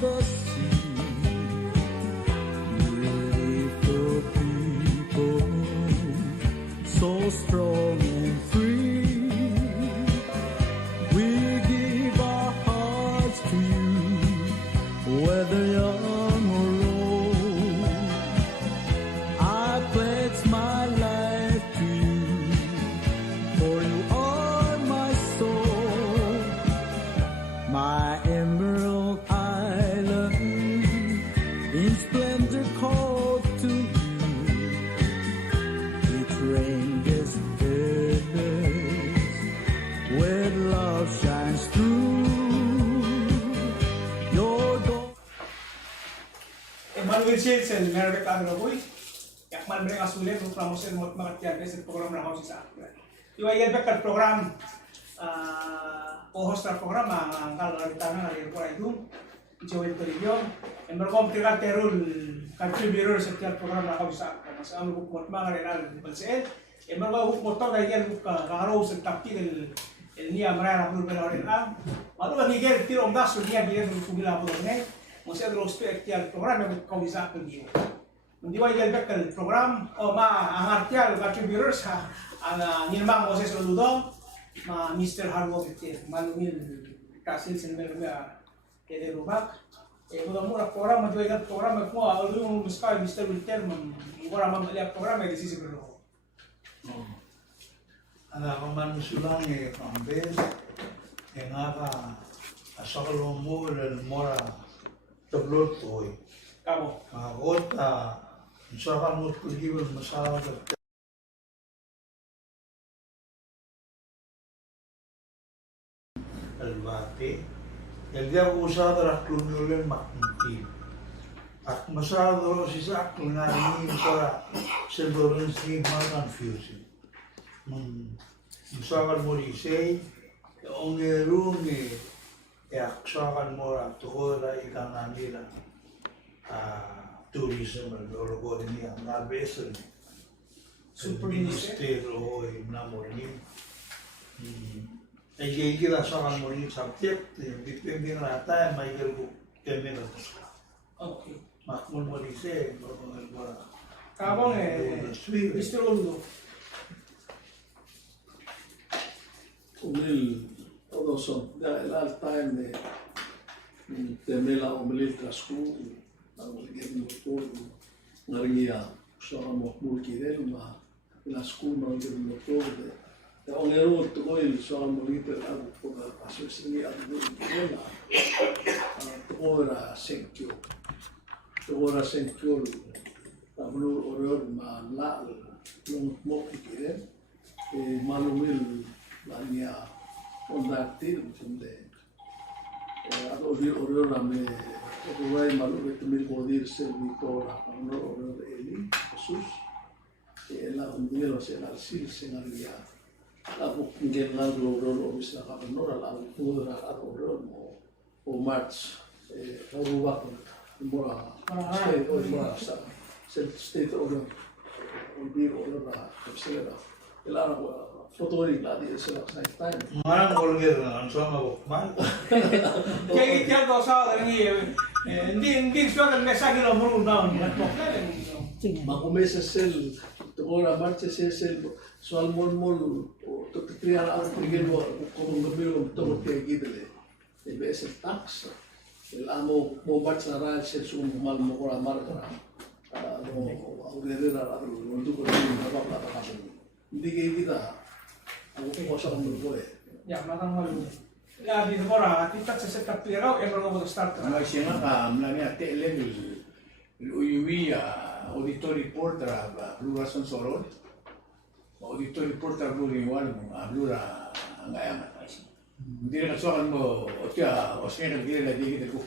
the sea. Beautiful people, so strong and free. We give our hearts to you, whether young or old. I pledge my life to you, for you are my soul, my emerald island, in splendor called to you. It ranges feathers where love shines through. Your gold. Emmanuel Shades and Merrick Agroboy. Yakman mereka sulit untuk promosi mengertian dari program rahos sa akin. Iwa yan bekat program co-host program ang kalalitan ng po itu Joel Toribio. And mereka mereka terul contributor sa tiap program rahos sa akin. Mas ang hukumot mga renal balseel. And mereka hukumot to dahil yan kaharaw sa tapti del niya maraya na pulpela rin ang. Malu lagi gel tiro ang gaso niya bilang kumila po rin. Masih ada respect tiap program yang kau bisa pergi. Hindi wa yelbek el program o ma ang artial contributor sa ang nilmang Moses Oludong ma Mr. Harwo Victor malumil kasil senbel ga kede rubak e ko mo program ma joigat program ko alu yung miska Mr. Victor man ora man liap program ay disisi bro. Ana man sulang e pambes e ngaka asakalo mo el mora tablot toy. Kamu Agora misalkan mo kuliwan masalah albate el dia usado las clunulen makti ak masado si sa klunari para sedoren si mal confusing misalkan mo disay ongerungi ya misalkan mo ra tohora ikan nila tourism or go ni ang nabesel Super ministero o namor ni ay gila sa kan mo ni subject depende na tayo may gelo kemi na okay. makmul mo ni se Kabang Mr. Oludong. Umil odoso da el al time de temela umil trasku ang ligid mo ko ngaringia sa mo mulkidel ma la school no de motor de ongero to ko il so mo liter ang ko paso sini ang nila ora senkyo tablo oror ma la no mo kidel malumil la nia ondartir sunde ado oror rame Uruguay malu betul poder servitor ano oro eli Jesus la undielo se la sil se la via la bukingen la oro bis la kanora la pudra oro o march Uruguay mora state o mora state oro bir oro la kapsela la fotorik la di se la time marang olger na anso ma bokman Kaya itiyan ko sa hindi suara mensaje lo mulu down na problem. Makumesa sel tugora marcha sel soal mol to kriar al prigelo como gabelo to te gidele e bes tax el amo mo marcha ral sel sum mal mo ora marca no aurera la lo tu ko ni ba ba ba hindi ke kita ako ko sa mo Ya, matang malu. Ya, di temora kita sesekap pirau emang mau start. Noi siamo a Mlania Tele, l'UIV auditori porta Blura Sonsorol, auditori porta Blura Iwan, Blura Angayama. Hindi na kasukan mo, o siya, o siya nagdila na digit ako.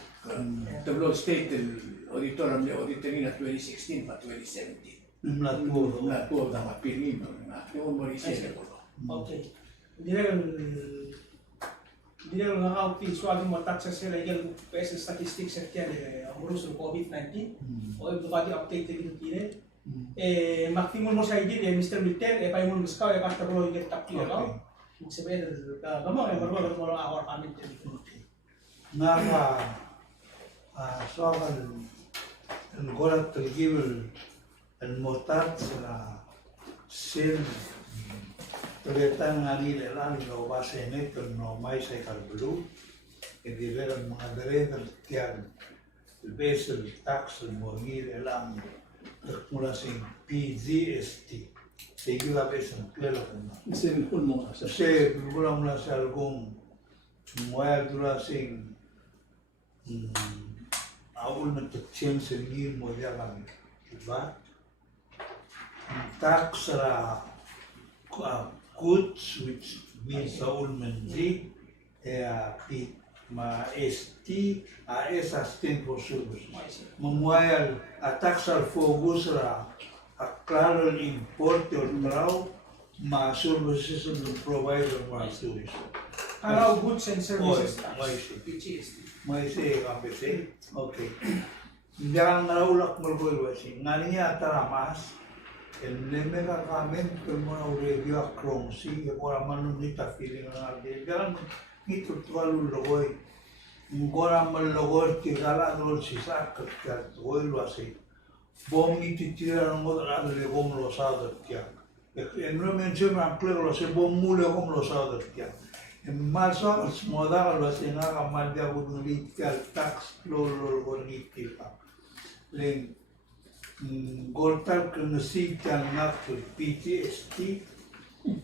Tablo state, auditor ang auditorina 2016 pa 2017. mlat po na mapilino, yung mo rin siya ko. Okay. Hindi na nakakauti suwagi mo tatsa sila yung PS statistics at yan ang urus ng COVID-19 o yung bukati update dito kine maktimul mo sa idin Mr. Milter pay mo muskaw kasta ko yung tap kila no sabihin gamang marwag mo lang ako comment dito nga soal الغلط الجيب المعتاد سيل Kelihatan ngani lelang lo base ini no mai sai kalbulu e di vera madre del tian il base il tax il morire lelang terkula sing PGST segi la base klelo kana Sen pun mo sa se kula mula sa algún moya dura sing aul na tchen sengir mo ya bang ba tax ra goods, which means ulmenzi, ma esti, esa stin for service. Memuayal ataksal fokus ra aklaro import or trao, ma services and provider ma service. Kalau goods and services PGST. Maisi KPC. Okay. Jangan naraulak mergoy wasi. Ngania taramas. El nemega kamen kemana uregia krongsi agora manu nita feeling na de gan nito tualu logoi agora mal logoi tigala dol sisa ka toil wasi bom niti tira no da le gom lo sa da tia en no mention na klero lo se bom mule gom lo sa da tia en mal so moda lo se na ga mal dia buduli tia tax lo niti ka len Goltar que necesitan acto PTSD,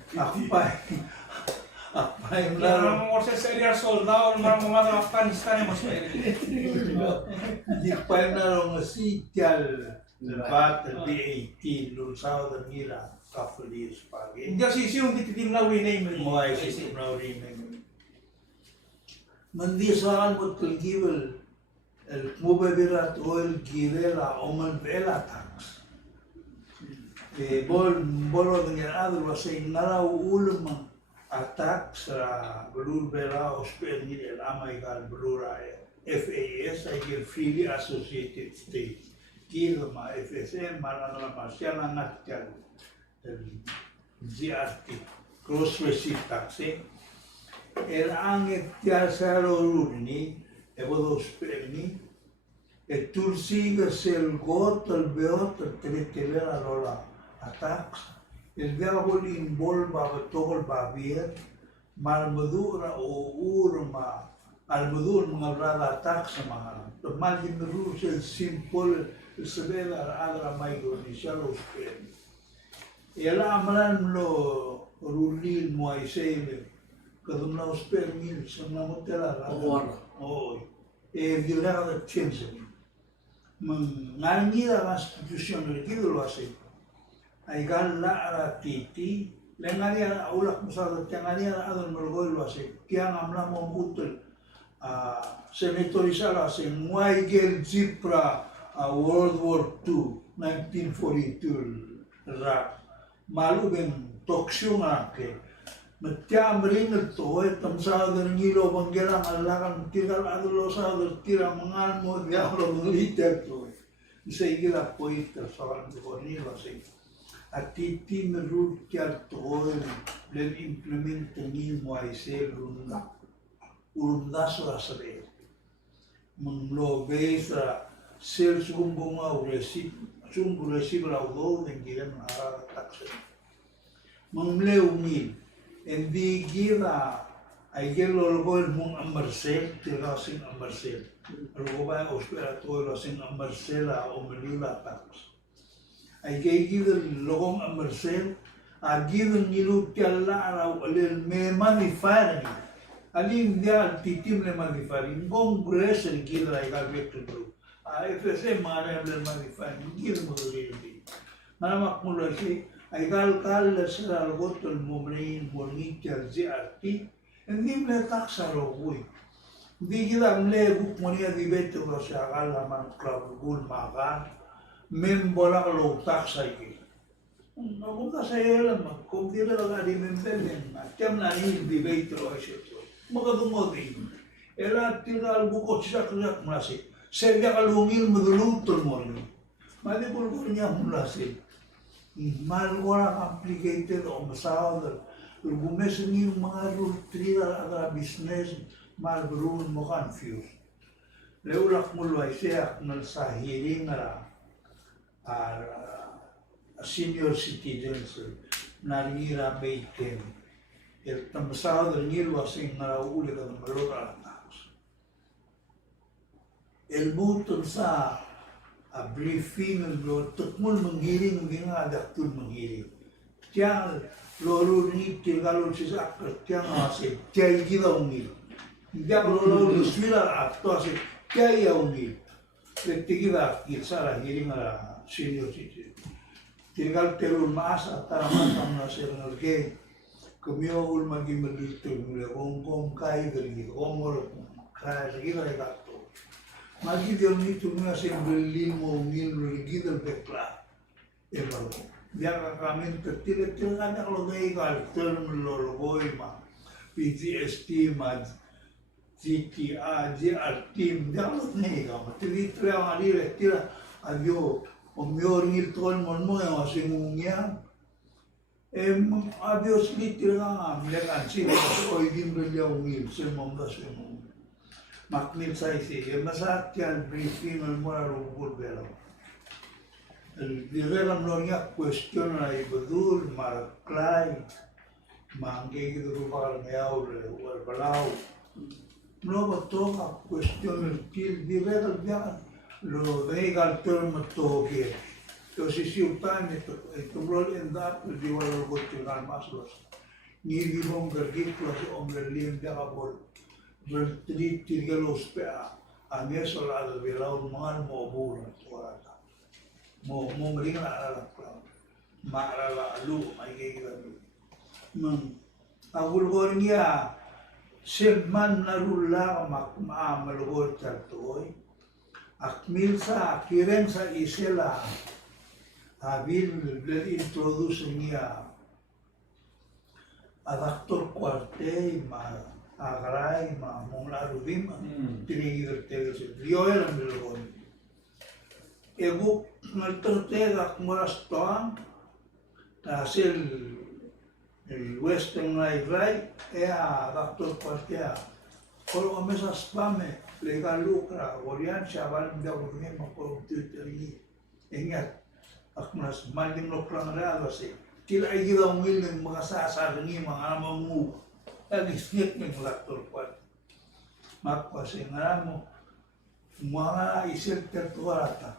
apa yang Orang ngurus serial soldado, orang mau Afghanistan yang masuk ini. di painal necesitan bat BAT lusau dan gila kafir sebagai. Dia sisi untuk tim lawan ini. Mulai sistem lauri ini. Mendisakan betul gibel. المبادرات والجيريلا ومن بلا تاكس بولو dengan adul wasai nara ulma attacks belur bela ospel ni el amaigal belura FAS ay freely associated states kilma FSM malana marciana natal GRT cross receipt tax el ange tiasaro urni ebodo sperni e tursiga sel got al beot al teletevera lola attacks el verbo involva togol babir malmadura o urma almadur mga attacks ma imagine the rules el simple sebela adra maigo ni shalo sperni ela amalan lo rulil moisele kadum na sperni sama motela Agora. Hoy, violar la ciencia. Nangida la institución del guido lo hace. Hay gala la titi, le ngaria aula musada, que ngaria adon mergoy lo hace. Que hablamos mucho senatorizar hace Michael Zipra a World War II, 1942 rap. Malu ben toksiyon ake. Metiam ringet to tam saudar ngilo banggelang alakan tiral adulo saudar tira mangalmo diablo militer to sei gila poita soal ko ni lo sei atiti merut kyar to len implement ni mo ai se urunda so asabe mun lo beisa sel sumbunga uresi sumburesi braudo den giren ara taxe mun leumil en di gira ay gelo logo mong amarcel tira sing amarcel logo ba ospera to lo sing amarcela o melula tax ay gira logo amarcel a gira nilu tiala ra el me manifari ali dia titim le manifari congres el gira ay galbet to a FSM mara el manifari gira mo ri naramak mo lo si ay kal sa algot el momrein mornit RT hindi mle taksa rogoy hindi kita mle buk monia di beto lo sa akala man club gul makan membola lo taksa iki napunta sa ilan kung di lang di membelen tiam na di beto lo sa ito makadungodi ela tira bukot siya kaya mulasi serga kalungil madulutol mo rin madipulgol niya mulasi mal ora complicated o masaw gumes ni mga rule trira ada business mal brun mo confused leulak mulai siya sa hearing senior citizens naringira baitin el tamasado del nilo asing uli ka malura taos el button sa briefing lo tukmul menggiring nga daktul menggiring tiang lolo ni tirgalo sisa tiang ase tiai gila ungil dia lolo swila atto ase tiai ungil tigira kilsara hearing senior citizen tirgal terul maasa tara matang na sir nalke kumyo ul magi malito mule kong kai gergi kongor kai gira gato magi dia ni tu na se berlin mo ngil rigi del bekla elo dia kami tertile ada kalau dai gal term lorgoi ma PGST ma GTA GRT dia lo nei ga ma tili tra ali retira adio o mio ngil tol mon mo ya singungya obviously tira mlekan si o idim belia ngil se mom da se mom makmil sai si masat yan briefing al mora rubul bela el direla mlonya question ay badul mar clay mangge gitu rubal meaul wal balau no botoka question el til direla bian lo legal term toge to si upan to rol in that di wala go to gal maslos ni di bom gargit ko si omberlin da bol rel tri tirgalos pa ameso la de velaun man mo bur to ata mo ring la ma la lu mai ge ga agul gornia selman narulla makma malgor tartoy akmil sa kiren sa isela habil bel introduce niya a Dr. Cuarte ma agray ma mongla rubim tinigil telos yo eran belgon ego maltotega moras toan hacer el western right a Dr. Cuarte kalau mesa spame legal lucra gorian chaval da urme ma ko tuteri ingat akmas maling lokran realo se tila igila ngil ng mga sasar ni mga mamu nag-snip ng Dr. Cuarte makpase ngaramo mga isip tertuarata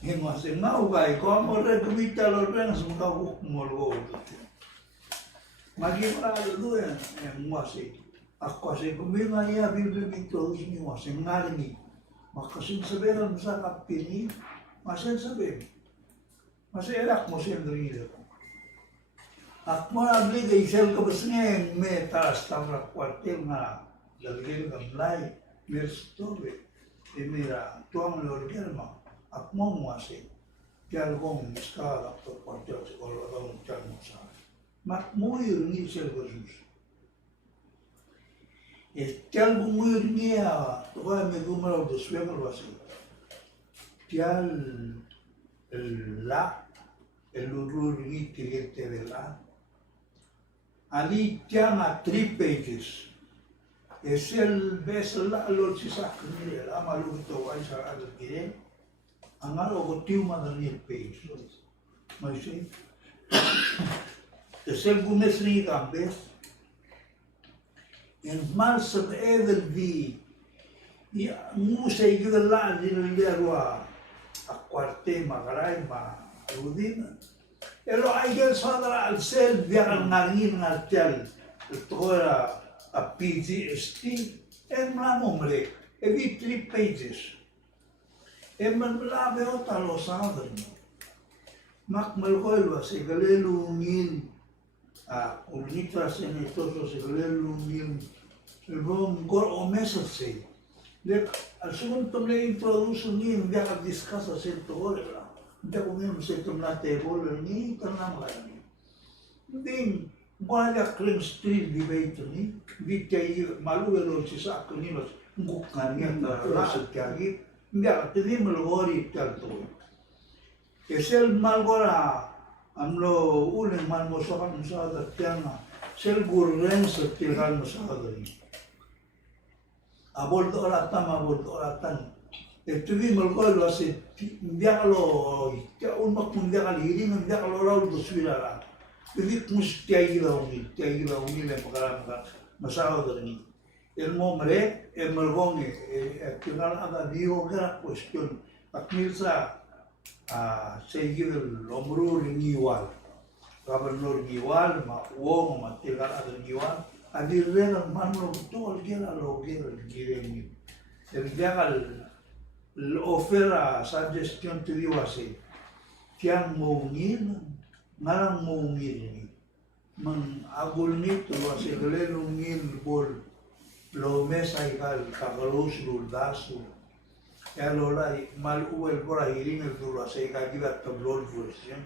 hingwase maugay ko mo regumita lorben sa mga hukmol magimara doon ang mwase ako kasi kuminga niya bibibito ni mwase ngalingi makasin sabihan sa kapini masin sabihin masih mo siyempre ko. At mo nabli kay sel ka bas niya may taras tamra kwartil nga lalagay ng lay merstobe emira tuang lorgel ma at mo mwase kaya kong miska Dr. Cuarte sa kolorong tiyan mo sa mak muyur ni sel ko sus tiyan kong muyur niya tuwa may gumaraw do swemmer wasi tiyan el urur ni tirete de la ali tiana 3 pages es el beso la lo si sa ni la malu to ay sa al kire angalo ko tiu madani page mai sei es el gumes ni gambe en marzo de edelvi ya musa y de la ni le roa a Cuarte magaray ma Rudina. Pero ay gel sadra al sel biar ngangin ngartial to a PGST en la nombre evi 3 pages. En man la veo talo sadra. Mak malkoil se galelungin a unitra senetoso se galelungin el bom gor o mesase. Al segundo le introduce ni enviar a discuss a cierto ora. Da comemos cierto mate bolo ni tanam gani. Din guarda Clean Street debate ni vitei malu lo si sa ni lo ngukania la sa tiagi. Ndia tedi melgori tanto. Esel malgora amlo ulen mal mo sa kan sa da tianga. Sel gurren sa tigal mo sa da ni. aboldo oratan. Itu di malgol wasi dia kalau dia umak dia kali ini dia kalau orang itu sudah jadi mesti tiagi lah uni le makaram masalah dari ilmu mereka emergongi kenal ada dio kira question akmirsa seguir el hombro igual gobernador igual ma uang ma tigar ada igual adir real mano todo el día lo que quieren el día ofera suggestion to you así tiang mungin ngarang mungin mang agul nito así gelelungin bol lo mesa igal kagalus luldasu ya lola mal uel por ahí el duro así kagibat tablol version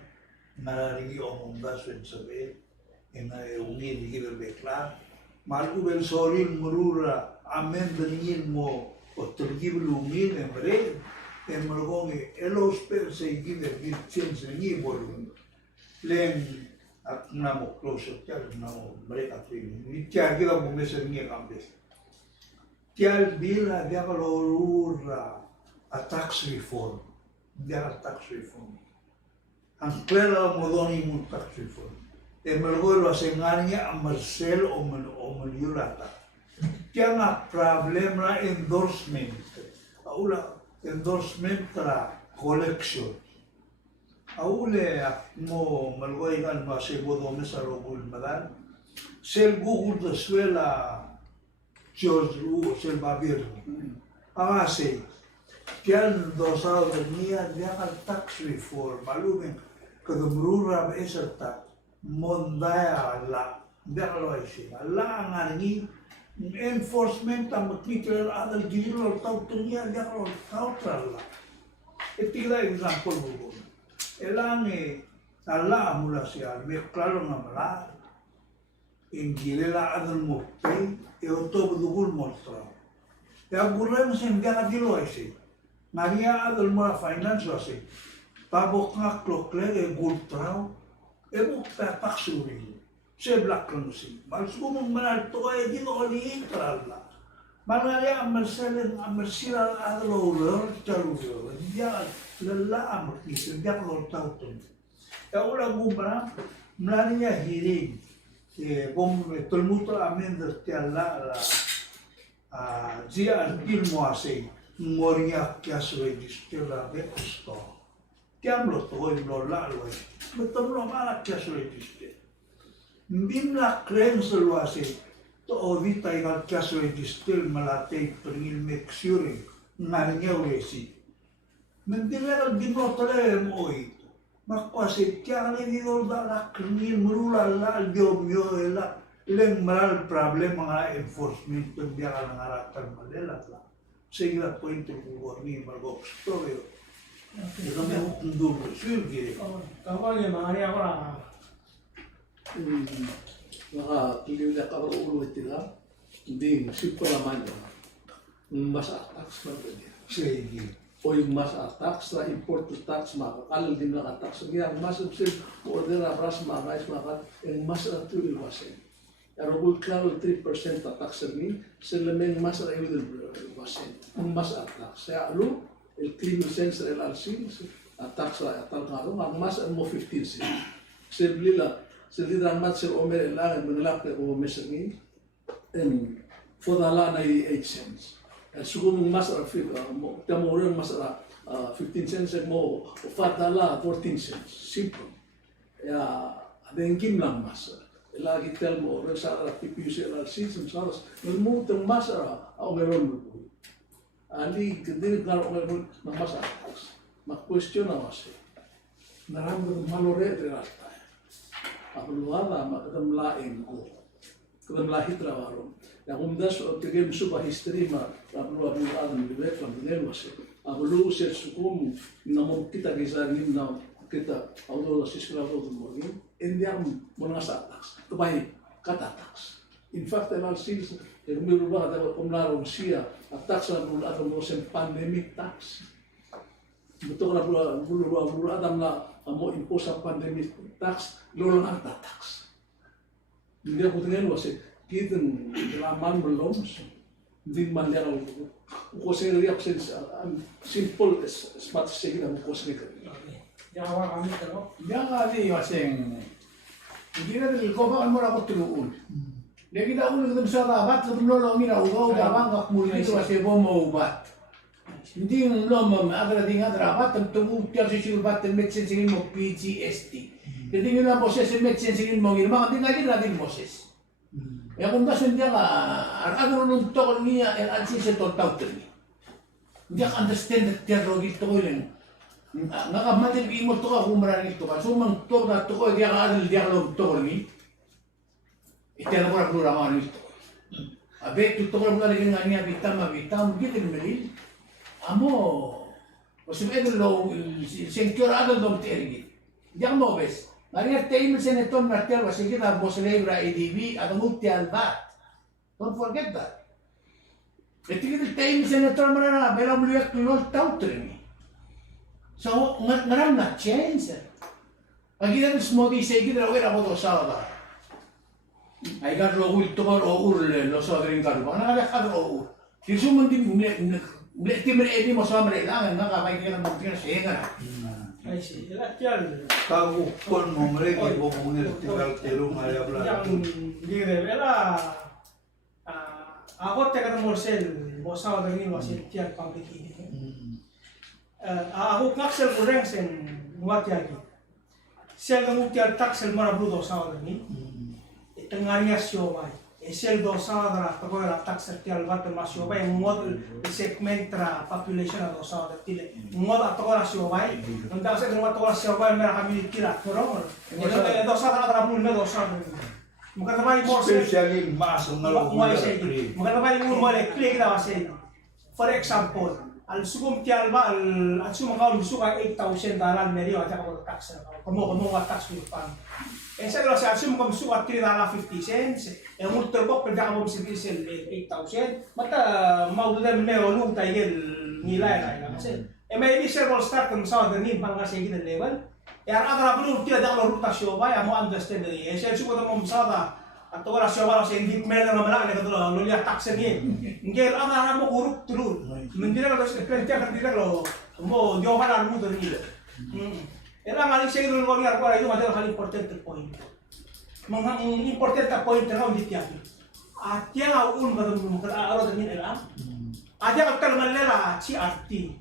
narari omundasu en saber en ungin digil beklar mal uel soril murura amen beningin mo o tergib lumil en red en mergongi elos per se give gil chance ni bolun len namo close tel namo mereka tri ni tia gila mo mesen ni kambes tial bila dia kalau a tax reform dia tax reform ang clara modoni mun tax reform en mergongi lo asengaria a Marcel o meliurata tiang problem na endorsement aula endorsement tra collection aule mo malgoy kan ma se bodo mesa rogul madan sel google de suela George Ru sel babir se tiang dosado de nia dia tax reform malumen kadumrura beserta mondaya la dia lo isi la ngani enforcement ang material adal gilol tau tunya garo tau tralla etigla example bugo elane alla mula sia me claro na mala ingilela adal mo pay e oto budugul mostra ya gurren sen gana gilo ese maria adal mo finance ase pabok nga klokle e gultrao e bukta paksuri se black si malsumo manal to ay dino oli tralla manaya amersila adlo lor charulo dia lalla amti se dia lor tautun ya ula gubra mlania hiring bom tolmuto amender tialla dia antil moase moria kias register la besto tiamlo to lo la lo betom lo mala kias register Bimla krem seluasi to ovita igal caso register malatei pringil mexure ngarnya uresi mendilegal dimotole moi makwasi tiang ni dolda la krengil merula la diomyo ela leng maral problem mga enforcement pendiakan ngaratan malela la sehingga poin tergorni margok story itu mau kundur surgi Kawan yang mengenai apa maka pilih kalau ulu itu lah, di siapa namanya, masa tax mana dia? segi Oh yang masa tax lah import tax maka kalau di mana tax ni yang masa sih order ras maka yang masa itu ilwasen. Arabul kalau 3% tax ni selain masa itu ilwasen. Masa tax saya lalu el clean sense LLC tax lah tal kalau masa mau 15 sen. Sebelila Sedi dramat sel omer elang mengelak ke mesengin en fodala na 8 cents. Suku masara mo tamo orang masara 15 cents mo fadala 14 cents. Simple. Ya adengkim lang masara. Lagi tel mo orang sara PPUC LLC saras mo tong masara omeron mo. Ali kedin karo omeron masara. Mak question awase. Naram malore relata. Apuluala makadam lain ko kadam lahit rawaro ya kumdas o tigem suba history ma apulu adam liwet lam dinel wase apulu ser sukum namon kita gisanin na kita audo siskra audo morgi endiam monasa tax kebai kata tax in fact el sis el mirubah da komlaro sia tax apulu adam mosen pandemic tax betul na bulu adam la mau impose pandemic tax lolang anta tax. Dia putingen wase kita laman belum Hindi man yan ang ukoseng riyak simple as much as sige na ukoseng riyak. Yang awak kami kalau Jangan di waseng. Hindi na dali ko ba mo ako tuluon. Lagi kita ulo kita sa rabat, sa nolongin na ugaw gawang kak muli itu waseng mo maubat. Hindi yung lomam agra ding agra rabat tentu tiap sisi ubat medicine singin mo PGST. Jadi yung na boses medicine singin mo girma hindi ngaji natin boses. Ya kung baso hindi ka ano nung tokol niya ang ansi sa tawtawtol niya. Hindi ka understand at tiyan rogit to ko yun. Nakamatin imol to ka kumaranin to ka. Sumang to na to ko, diya ka adil diya ka log tokol niya. Itiyan ko na plura mga nito. Abe, tutokol mo ka rin nga niya, bitam, gitu melil. Amo, o sumedol lo, sengkyor adol dong terigit. Diya ka mo bes. Mariya tayo senator Martel was kita bos lebra EDB atau muktial bat. Don't forget that. Ketika tayo senator mana bela melihat keluar tahu terima. So ngaram na change. Lagi kita semua di segi kita lagi rapat dosa. Ay kan lo ul tomar o lo so drin kan. Mana ada kan o. Kisu mesti EDB masuk mereka nggak kapai kita mungkin sehingga. ay si elakyan Kagukon mo mereka bumungil tinggal terung ayah yang belakang. dire ela ako te kan morsel bosa dengan wasit tiap pabrik ini. Ako ngaksel kurang sen buat lagi. Sel kamu tiap taksel mana bulu dosa dengan tengahnya siomay. Sel dosa dara tako la taksel tiap bat mas siomay model segment tra population na dosa dara tile. Model tako la siomay. Nanda sa dengan tako la siomay mereka kami kira korong. Jadi dosa dara bulu dosa. Maka naman morsel Especially mas ang Maka naman yung molecule kita kasi. For example, al sugum tial ba al sugum ka suka 8,000 dalan medio at ako tax kamo tax mo pa. Sa lo sa sugum ka suka 3.50 cents. Multo ko pwede ka mo sibil 8,000. Mata maudem me olu tayo nilay na kasi. Maybe sir will start from sa ganin pang kasi kita level. Agar perlu tidak ada rotasyon ba mo understand ni. Sa sugum mo masada atau orang siapa orang sendiri mana mana nak kata lo lihat taksi ni, mungkin orang mau kuruk turun, mungkin kalau kerja kan tidak lo, mau jawaban almu tu ni. Era ngali saya dulu kau lihat itu macam hal important point. Important point terkau di tiap. Tiang awun baru orang ni era. Ada kalau malela si arti.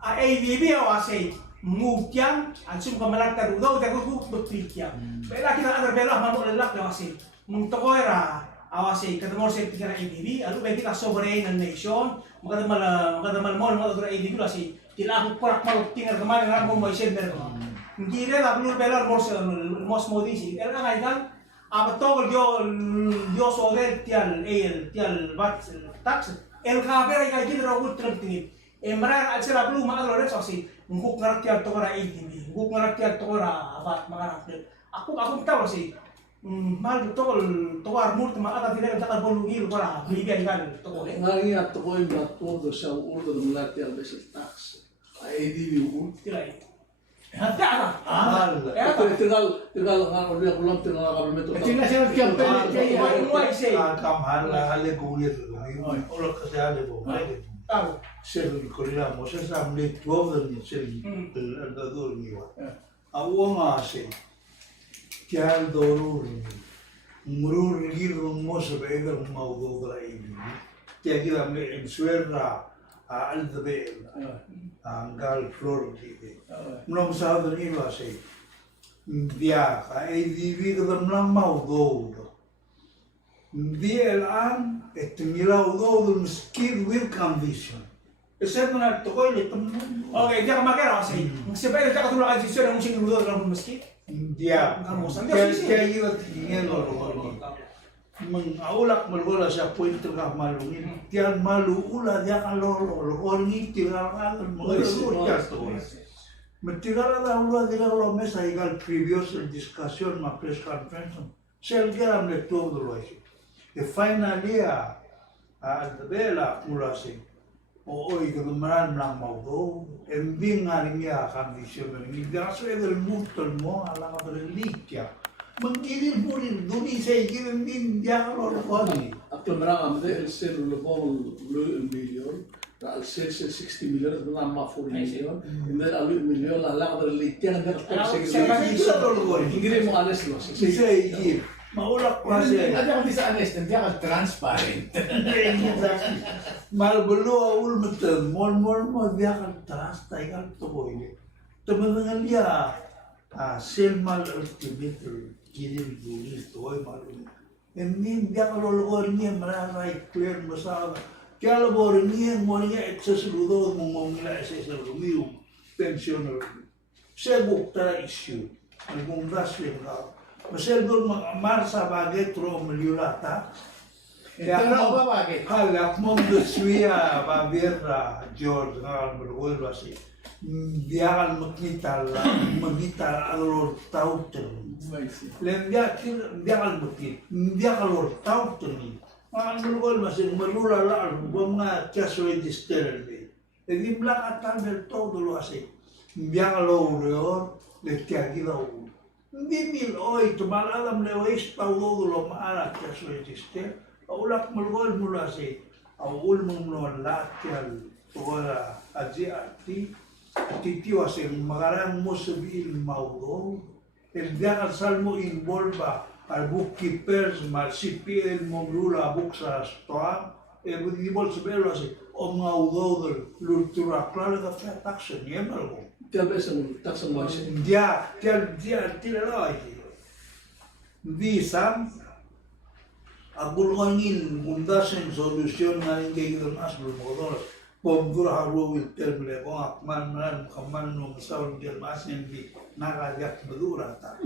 ADB awasai. Mungkin ansum kamalan terudau jago berpikir. Bela kita ada bela malu lelak awasai. Mungtoko era awasi ketemu saya pikir ADB, lalu bagi kita sovereign nation, maka teman mau ada ADB lah sih, tidak aku perak malu tinggal kemana aku mau isen berko. Kira lah belum belar mos modi sih, era kan kan, apa togol dia soal tial bat tax, kabel kayak gitu rawut tertinggi. Emang acara belum makan lores sih, nguk ngerti atau orang ADB, nguk ngerti atau orang apa makan aku tahu sih. Mal toko armur tema ada tidak ada bolungi lupa bibian kan toko Ngari at ko yung platform do sa urdo ng lati al basic tax. ADB ul. tidak ada Tinggal nga ulit ulam tinggal nga meto. Tinggal siya campaign kaya mulai sih Kamar hale gulir orang kasi hale bo. tahu Sel korila mo sa samle 12 ni sel aldador niwa. Awo nga se. Tial dorur murur giro mo sa begar maudo dra ini. Tia kita me suera aldabel angal flor dite. Mnom sa dani lo se. Dia ai vivi que dam la maudo. Dia elan etmila udo dum skid with condition. Ese na tokoy letum. oke dia kemarin apa sih sebenarnya kita tuh lagi sih yang mungkin dulu dalam meski Dia kaya iba tingin lo. Mengawalak malwala sa puwento ka malungin. Tiyan maluula dia ka lolo. Lokol ni tirakan mga lolo to. Matigal na ulo dila lo mesa igal previous discussion ma press conference. Sel geram le todo lo ese. E finally al bela pulasi. Oi que maran lang maudo. Embing ngaringa kondisyon ni gaso del muto mo ala ka reliquia. Mengkirim murid duni saya kirim din dia kalau Aklamrang amde el sel lobong lu million, al sel 60 million at nama 40 million, and then alu million la lang der litian der Isa tolgol. Ingrid mo anes lo. Isa Egypt. Maulak pa siya. Ada kung bisa honest, hindi ako transparent. Malbulu awul meten, mol dia kan trans taigal to boy. Teman dia sel mal ultimate kilin bulis toy malu. Emin dia kalau lor ni merarai clear masalah. Kalau lor ni mornya excess ludo mengomila excess lumiu pensioner. Sebuk tera issue. Algunggas legal. Masel gol marsa baget tro meliulata. Pero apa bakit? Halak mong duswia babira George ngal bergol wasi. Dia kan mengital alor tauten. Lem dia kan mengital, dia alor tauten. Ngal bergol masih melula la bunga cash register ni. Jadi belakang del todo dulu asik. Dia alor le tiagi lau. Bimil oi tumal alam lewis tau dulu maala cash register. Ulak melgol mula si awul mengulon latial tola aji arti titi waseng magarang mo sabil maudo el dia salmo involva al bookkeepers mal CPL monglula buksa stoa e budi bol sabelo si o maudo del lultura clara da taxa ni algo Tal vez un taxan mo siya. dia tira di sam Abul ngin mundasen solution na hindi ng asbul modal. Pomdur haru will tell me ko akman man kaman no saul del masen bi nagajak madura ta.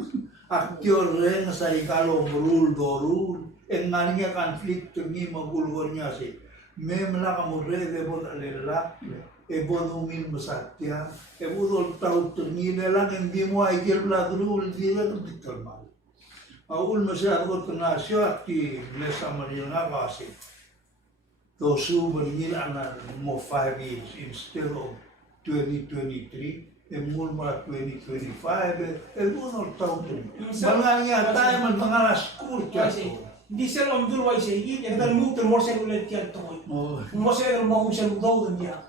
Aktor ren sa ikalo rule dorul en ngania konflikt ni magulgor niya si. Memla ka mo re de bod alela e bod umil masatya e bodol tau tungile lang hindi mo ay gel bladrul di lang dikalmal. Awul masih aku tenasio aki blesa mariana basi. Tosu beringin anak mo 5 years instead of 2023, emul ma 2025, munol tahun ini. Banganya tayo man pangalas school kasi. Di sel om dul wai sei, yang dan mu ter morse ulet tian toy. Morse der mau sel do den dia.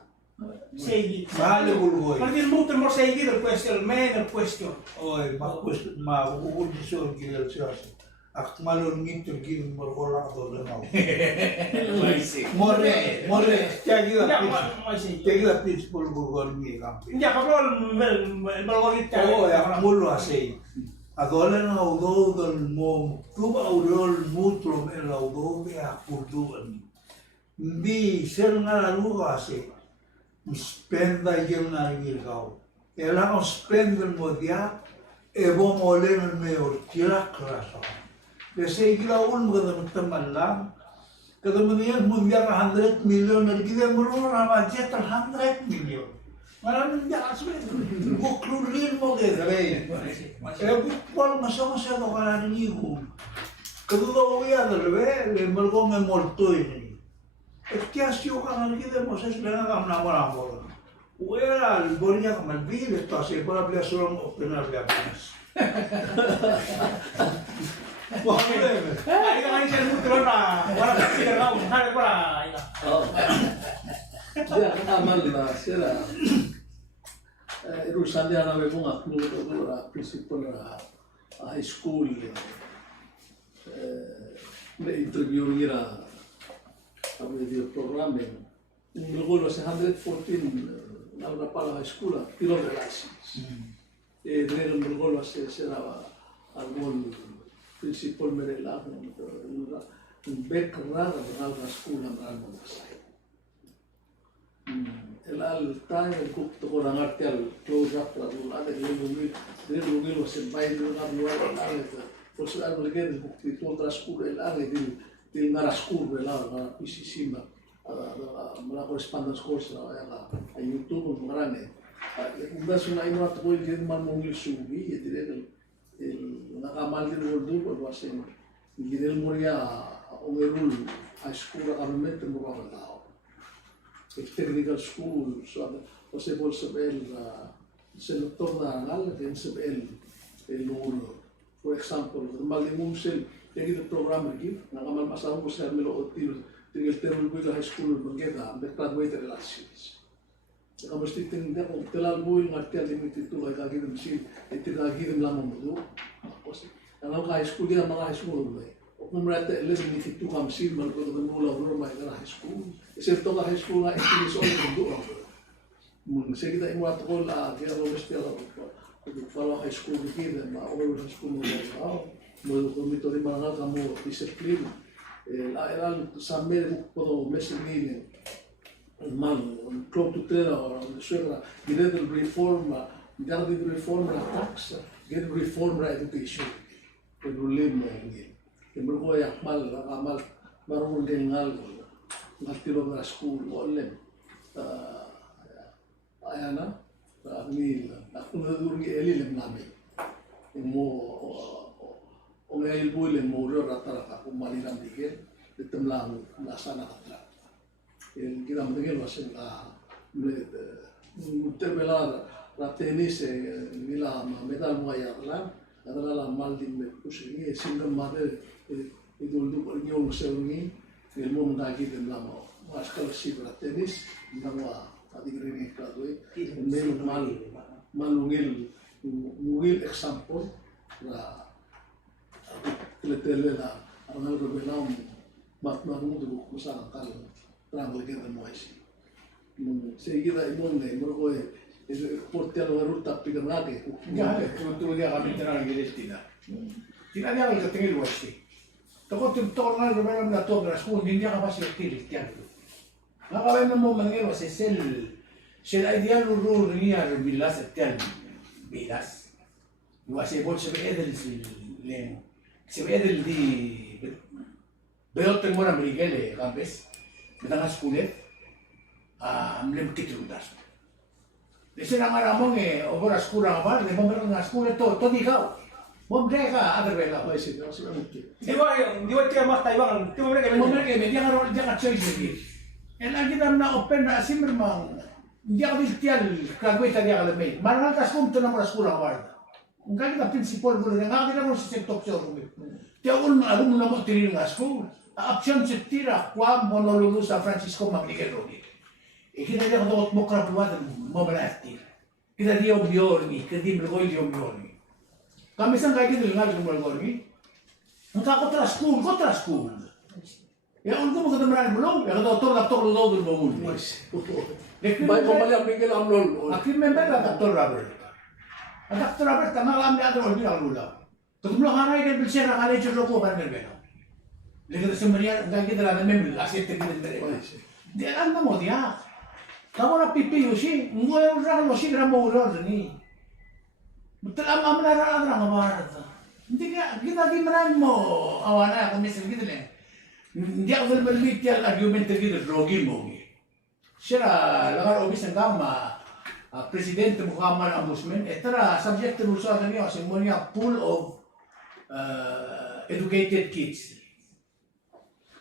Sei. Mahal bulgoy. Pergi mu ter morseigi der question, main question. Oy, ma ukul disor gilel siasi. Akmalon ngiter gil morgola do le mau. More, tiagila pitch bulgor ni kampi. Ya kapol melgorit ta. Oh, ya mulu asei. Agora não do mo tuba urol mutro me la do be akurdu ani. Bi ser na luga asei. Spenda gel na gil gao. Ela on spenda mo dia e bom olen me ortira klasa. Kasi gila un mga teman kada manian mundia ka 100 million na gila mo na budget 100 million. Maraming dia asme. Buklurin mo de rey. Bukpol masama sa to kana ni ko. Kada do ya de re le mergo me morto ini. Estiasio kana ni de mo sa sila ka na mo. Uera al boria ka malbil to se para bla solo openar la apenas. Ay ka sel mu ter na, wala kasi der raun, hal para ila. Dia amal na sila. Urusan dia na bebong aklu do principal high school. Me interview ngira kami di program yang luego 114 na pala high school tiro relations. Dere luego será algún principal merela background ng school ng algo masay. El time el kukto ko ng artial close up la ada lumil was in bay do na luar ang por sa algo legen kukto to school el ang til na school la PCC ma mala correspondence course na ay YouTube marane. Unda suna ino at ko din man mong subi dire el nakamal din world do was in Gidel Moria Omerul High School Government mo ba tao. Technical school so possible saber selector na angal din saber el for example malimum sel Jadi itu program lagi, nakamal masalah ko sa Milo Otil, tinggal terul ko high school magkita, graduate relations. Saka mesti tinda kung telal buhay ngarti ang limited to kay kagin machine, itinagin lamang mo. Tapos, ang high school yan mga high school ba. O kung merata limited to kamsin man ko ng mula normal na high school. Isip to ka high school nga istinis on ko do. Sige kita imo ato ko la kaya mo mesti ala follow high school kita, ma-over high school mo ba. Mo komito rin mga kamo discipline. Eran sa medio ko mesin ni mal club tutela suegra direct reform gardi reform la tax get reform la education problem ngi kembali ko ya mal amal marun dengal ngatilo na school olem ayana ni ako na durgi elilem nami mo o ngayon bulan mo rata ako malilang digil itemlang nasana katra el kita mendengar bahasa terbelar la tenis nila medal muaya lan adalah mal di pusing singgal made itu untuk nyong seungi ilmu mengkaji tentang maskal si tenis tentang tadi ini kadoi mel malungil mungil example la tele la anal bebelam makna mu tu kusang kal terang lagi dan muaisi. Saya kira imong deh, mereka portial baru tapi kan lagi. Ya, tu dia kami tenang lagi tidak. Tidak ada lagi ketinggalan muaisi. Takut tu orang lain berbeda dengan tu beras pun dia apa sih tidak tiang. Maka kalau mau mengenal sel ideal rule ni ada bilas tiang bilas. Muaisi boleh sebedel si lem. Sebedel di beoteng orang berigale kampus. Dengan sekolah, mlem kita udas. Desi orang ngomong orang sekolah apa? Dia ngomong dengan sekolah tu dikau. Mau mereka ada bela. Masih mungkin. Diwa tiga mas Taiwan, tiga mereka. Mau mereka dia jangan choice lagi. Lagi dalam na open na simmer mang dia ambil tial graduate dia kalau main. Malah tas pun tu nama sekolah awal. Enggak kita prinsipal boleh enggak kita harus sistem top show. Dia ulun nama tirin ngas sekolah. Option setira kwa monolulu sa Francisco Magniquel Rogi. Kita dia kata mau kerap buat mau berarti. Kita dia obiorni, kita dia bergoi dia obiorni. Kami sang kayak gitu dengar dengan bergoi. Engkau kau teras school. Ya untuk mau ketemu belum? Ya kata doktor lu dulu mau. Baik kembali ambil amlol. Akhir member lah doktor Robert. Doktor Robert tanah lam dia ada orang bilang dulu. Ketemu orang lain dia bicara kali jodoh kau kan berbeda. Lepas sebenarnya enggak kita ada member asyik kita berbeda. Dia kan mau dia. Kamu nak pipi usi, enggak orang usi ramai orang ni. Betul am menara orang apa? Nanti kita di mana mau awana aku misal gitu ni. Dia akan beli tiap argument gitu rogi mogi. Sila langar obis ang Presidente Muhammad Ambusman, etara subject rusa kaniya semuanya pool of educated kids.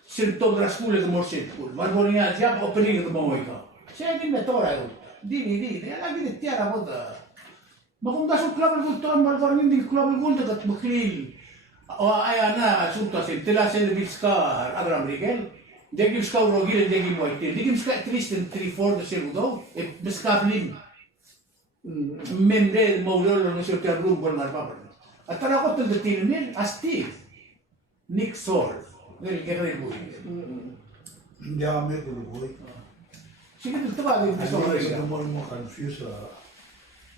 Sirto school ke morset pool. Marbonia siap opening ke mau ika. Saya ni metora itu. Di lagi di tiara boda. Makung dasuk club al gulto marbonia di club al gulto kat buklil. O ayana sunta sen tela sen biskar adra Miguel. Degi biskar rogil degi moitil. Degi biskar 3 de segundo e biskar lim. Membre maulol no se ter grupo por marpa. Atara ko tul de tinil asti. Nick Sor. Del guerrero. Dia ambil dulu. Sige tu ba di So, Sor. saya mau confuse.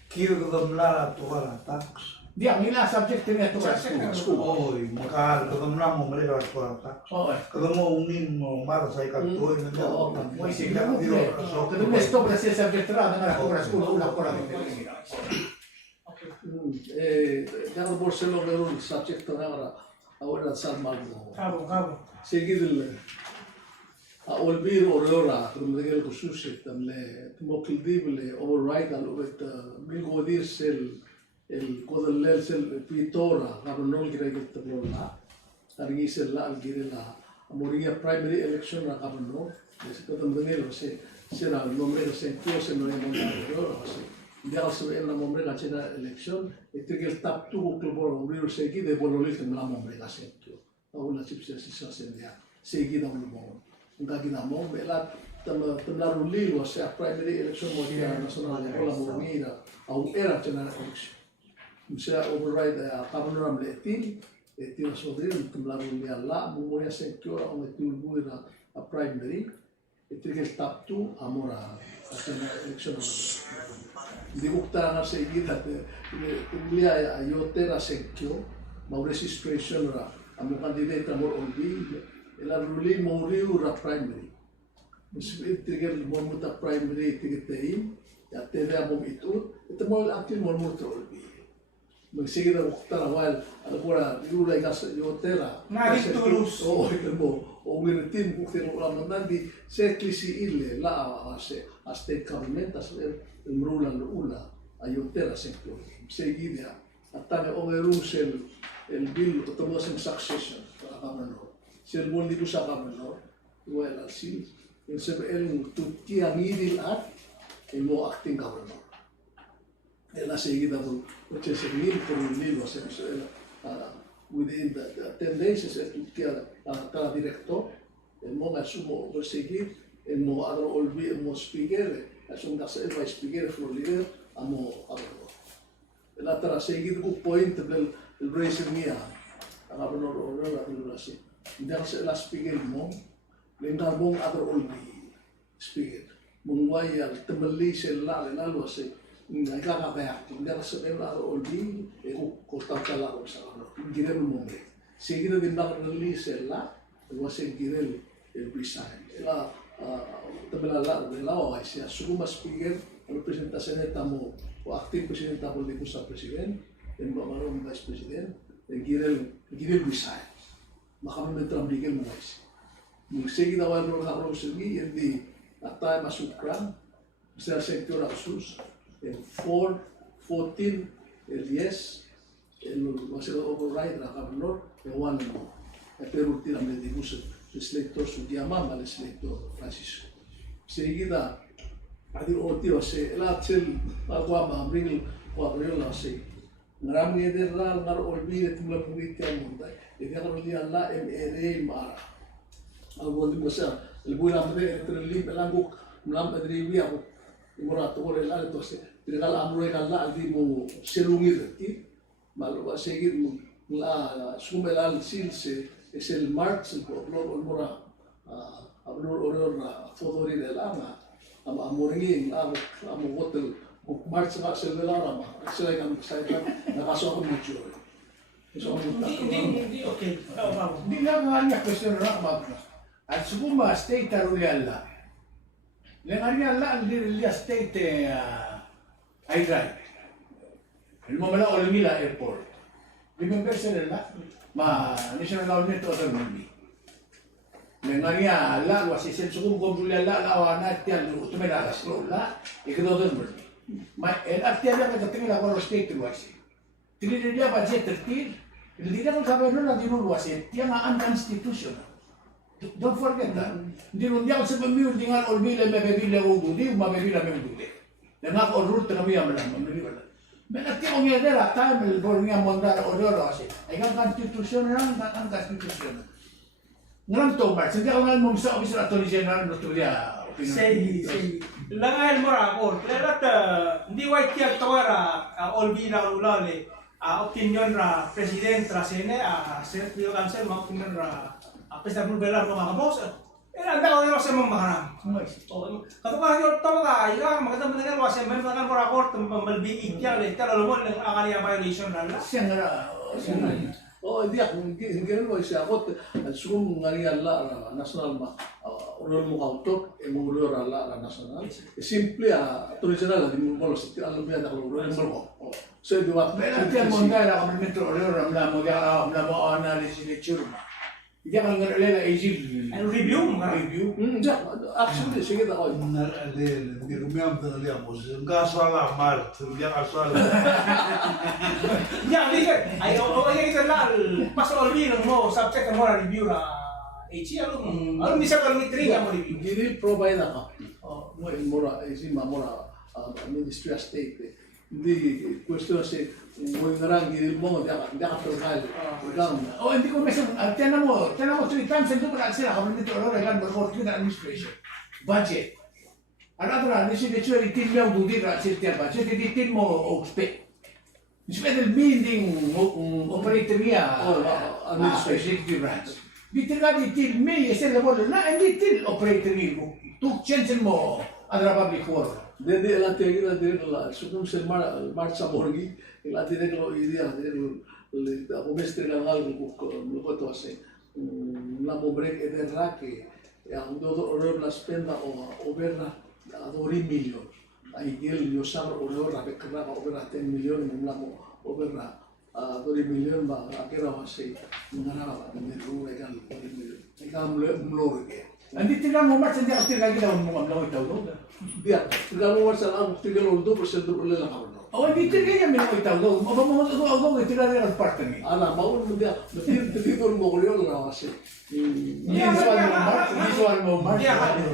Kio kedamla tu kan tax. Dia ngila subject ni to school. Oh, makal kedamla mo mereka tu kan tax. Oh. Kedamo ungin mo mara sa ikat tu ini. Mo sige mo. Kedu me stop la subject ra na ko school ula ko ra. Jangan borselo berul subject na ahora salmal. Cabo. Seguir olvir orora, como digo que sucede también, como que dible override al ubet mil godir el codel el pitora, la no gira que te blola, argi sel la algire la amoría primary election la cabano, es que también se será el nombre de sentido se no es nombre ya se en la nombre la chena elección, este que el tap tuvo que por abrir se aquí de bololil que la nombre la sentido. Wala sipsiya si Sasendia. Sige na mo. Ang kagina mo, may lahat tamlarong lilo sa primary election mo kaya national wala mo ngira. Ang era general election. Siya override kamunuram letin. Iti na sodrin, tamlarong niya la, mumuya secure ang itulbuy na primary. Iti top 2, amora general election. Hindi ko kutara nga sa igit at tumiliya ayote na secure, mau registration ra, ang candidate na mo olbi, ilaruli mo riu ra primary. Masibit trigger mo mo ta primary tigitayin, at tela mo ito mo akin mo mo ta olbi. Magsige na kutara while ano po na riulay ka sa ayote ra. Naging tulus. Oo, ito mo. O ngiritin kung tinulang naman di setli si ile la a state government as el rural ula ayote ra sector. Sige niya. At tanga o ngerusel el bill otomo sa succession para governor. Sir mo dito sa governor. Well, si el el tuti ang idil at el mo acting governor. El sige na po which is a need for nilo sa within the 10 days is cada director el mo asumo seguir el mo adro olvi el mo speaker asum da sa vice speaker for leader amo abro el atra seguir ku point del raising niya ang abro ora la relasi da sa la speaker mo lengar mo adro olvi speaker mong wayal temeli sel la lo se nagkakabaya hindi ka sa pera olbi ko tala ko sa ano girel mo sige na din na release la was girel el bisan la tabela la o ay siya suguma speaker ang presentación neta mo o active presidente mo dito sa president en mamarong vice president el girel bisan makamit ang bigel mo guys sige na wala na ako sige hindi at tayo masukran sa sector asus el 14 el yes el was el override na governor el one mo pero ultimamente gusto el selector su llama al selector Francisco seguida adi otio se el atel agua ma bring o abrió la se ngarami de ral ngar olvide tumla purita monta e dia ko dia la MRA mara algo de cosa el buena madre entre el limpo mlam adriwi ako imurato ko rin alito kasi pinakala amro kala di mo selungir ti malo seguir mo la sumelal silse es el march el pueblo mora abro na fodori de lama am amoring amo hotel march sa selara ma sila kami sa nakaso ako mucho so Hindi, okay. Hindi lang nga question na magna. At suguma state aruliala. Lengaria la state ay drive. El momento olmila airport. Remember sila la ma national government to other movie. Lengaria la was isen sugum gombulia la awana tial utumela la ikdo other movie. Ma el atia la que tenga la state was. Tili dia budget 13. El día que el gobierno la dino lo hace, tiene unconstitutional. Don't forget that. Hindi nun diyan sa pamilya dengan olbile mabebile ugudi, mabebile mabebile. Dengan orul tengah miam lah, mabebile. Menakti orang yang ada time el bornya mondar odor asi. Ayam constitutional, kan constitutional. Ngalam to bar, sejak orang mumsa officer attorney general betul dia opinion. Sei. Langal mo ra ko. Lelat hindi white kiat tawara olbina ulale. Opinion ra president ra sene senate bill council ma opinion ra pesta belar mga kabos anda ko rin sa mga maharang kato ka yo tawa ka ira maganda man nga sa men kan report malbi ikya le tara lumon ng akali violation ra Siyang oh dia hingga mo siya ako at sum ngari alla national ma ulol mo kautok e mo ulol alla national simple traditional di mo bolos ti alam biya na ko ulol mo so di wa Menakti ang mondar ako ng metro odor ramla mo analysis lecture. Dia kalau nggak ada izin review mga review. actually sige na ko Hindi rumiam na liya mo. Gasala Mart. Hindi kasala. ya di ay ito la pas olbina mo subject mo ra review ra alum bisa kalau mitri mo review gini provide na ka mo mura isi mamura ministry of state Hindi, question kasi, mo yung narang, hindi mo, hindi ka pergal. Ikaw, Oh, hindi ko mesmo. Tiyan mo 3 times and doon sila kami dito ano regan report to the administration. Budget. Ano na, nisi de churi tin mo budi ra siltian budget, di tin mo oxpe. Nisi del building operator niya administrative branch. Di tin ka di tin me ese level na hindi tin operator ni mo. Tu change mo adra public work. Dede la tegi la dire la sukum se marcha borgi la dire lo idea dire le da mestre la ngal ko to se la pobrek ederra que ang do la spenda o verla a 2 million ai gel yo sar o ra bekra o verla 10 million mumla mo o verla a 2 million ba akira se ngara ba me ru legal 2 million ikam mlo ke Andi tinggal mo march hindi ako tinggal kita mo ngamlaw itaw do. dia tinggal mo sa ang tinggal 2% do le la kabno Oh, hindi tinggal niya mo itaw do. Mo tinggal niya ang parte ni. ala maun mo dia tidur mo ko yo la wase Visual mo march.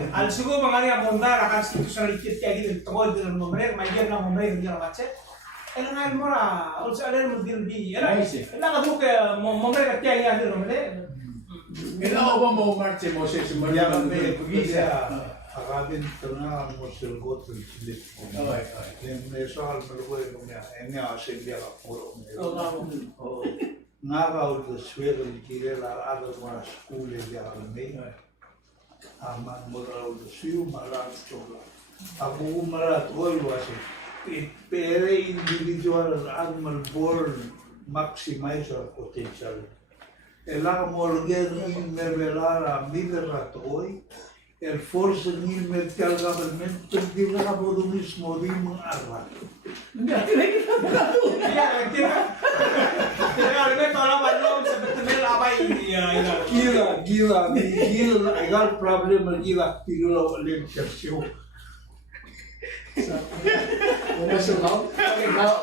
Al sugo mangani amondar akan constitutionality kayak gitu tengok dengan nomor majer na nomor hindi na macet. Elang mora also ada mo din bi. Elang ka buke nomor ka tiya ya nomor. Kailangan ba mo march mo sa Ya, sumunod kami, pag-isa? akabin tengah musil got cilik. Yang mesal berbuat punya, ini asal dia kapur. Oh, ngakau tu swell kira lah ada mana school dia alami. Aman moral tu siu malah coba. Aku malah tuh luasnya. Pere individual animal born maximize our potential. Ela morger in mervelar a miderat hoy. El force in mercal government di la bodumismo di mengarah. Hindi, tinggal kita do. Iya, kira tolong balong sebetulnya apa ini ya. Gila, egal problem gila tiglo len tercio. Como se lá,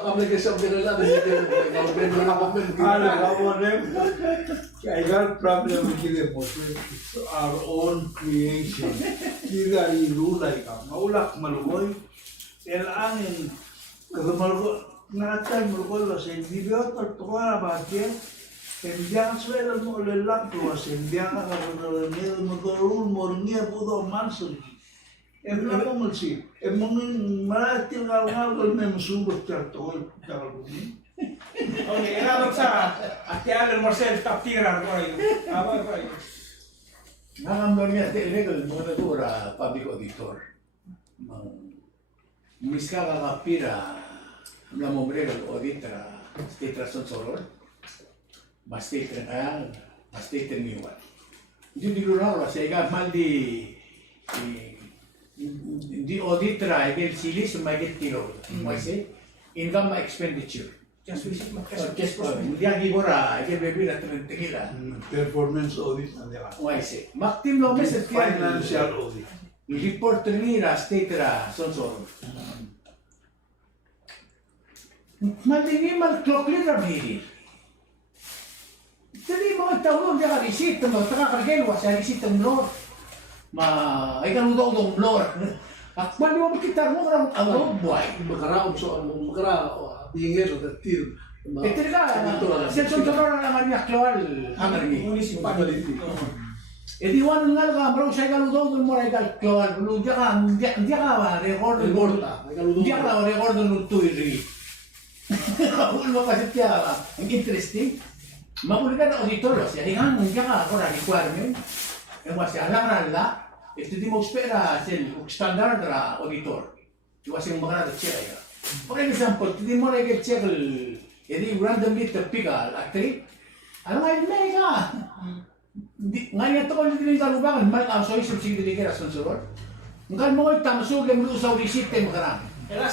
kami kasi ang binala na hindi kalau ben na kami Ala lawanem. Egal problem gila mo. Our own creation. Gila ilulay ka. Maulak malugoy. El angin kagamalgo ngatan malugoy was video tertuara batia. Enviang suela mo lelak tuas enviang ka kabunal niya magorul mornia pudo mansul. Emang mesti, emang meratil ngal memang sumber tertol bumi. Oke, era doksa. Ati al morsel taptiran ko rin. Apa ko rin. Nangamdor niya, illegal mo na tura public auditor. Miska ka kapira na mo legal auditor state rason sorol. Mas state kaya, mas state niwan. Hindi diluraw sa iga mal di auditor ay sili sumagit kilo. Mo say income expenditure. Just visit Just dia gibora, ay bebe na tingila. Performance audit na dia. Mo say maktim lo mes Financial audit. report ni ra state ra son. Malini mal klokli ra biri. Tadi mo tawon dia ka visit mo taka kargel wa sa visit mo. Ay kan udong blor. Akban mo kita mo ra ang boy. magkaraom so magkara bingel o tir. Ito ka, sensyon toro na naman niya actual hangar ni. municipality. E di wan nga ka bro siya kaludong mo ra actual. Lu dia ka ba record Dia ka record ng tuiri. Kapul mo kasi kaya interesting. Mapulikan na auditor siya. Hingan dia ka ora requirement. Yang masih alang la, itu di mau spera sel standar ra auditor. Itu masih mengenal cek ya. For example, di mau lagi cek ini randomly terpigal aktri. Ano nga ini ka? Ngayon to kalau di kalubangan, mal ang soy subsidi di kira sunsurot. Ngan mo itam so lem lu sa receipt mo kana. Era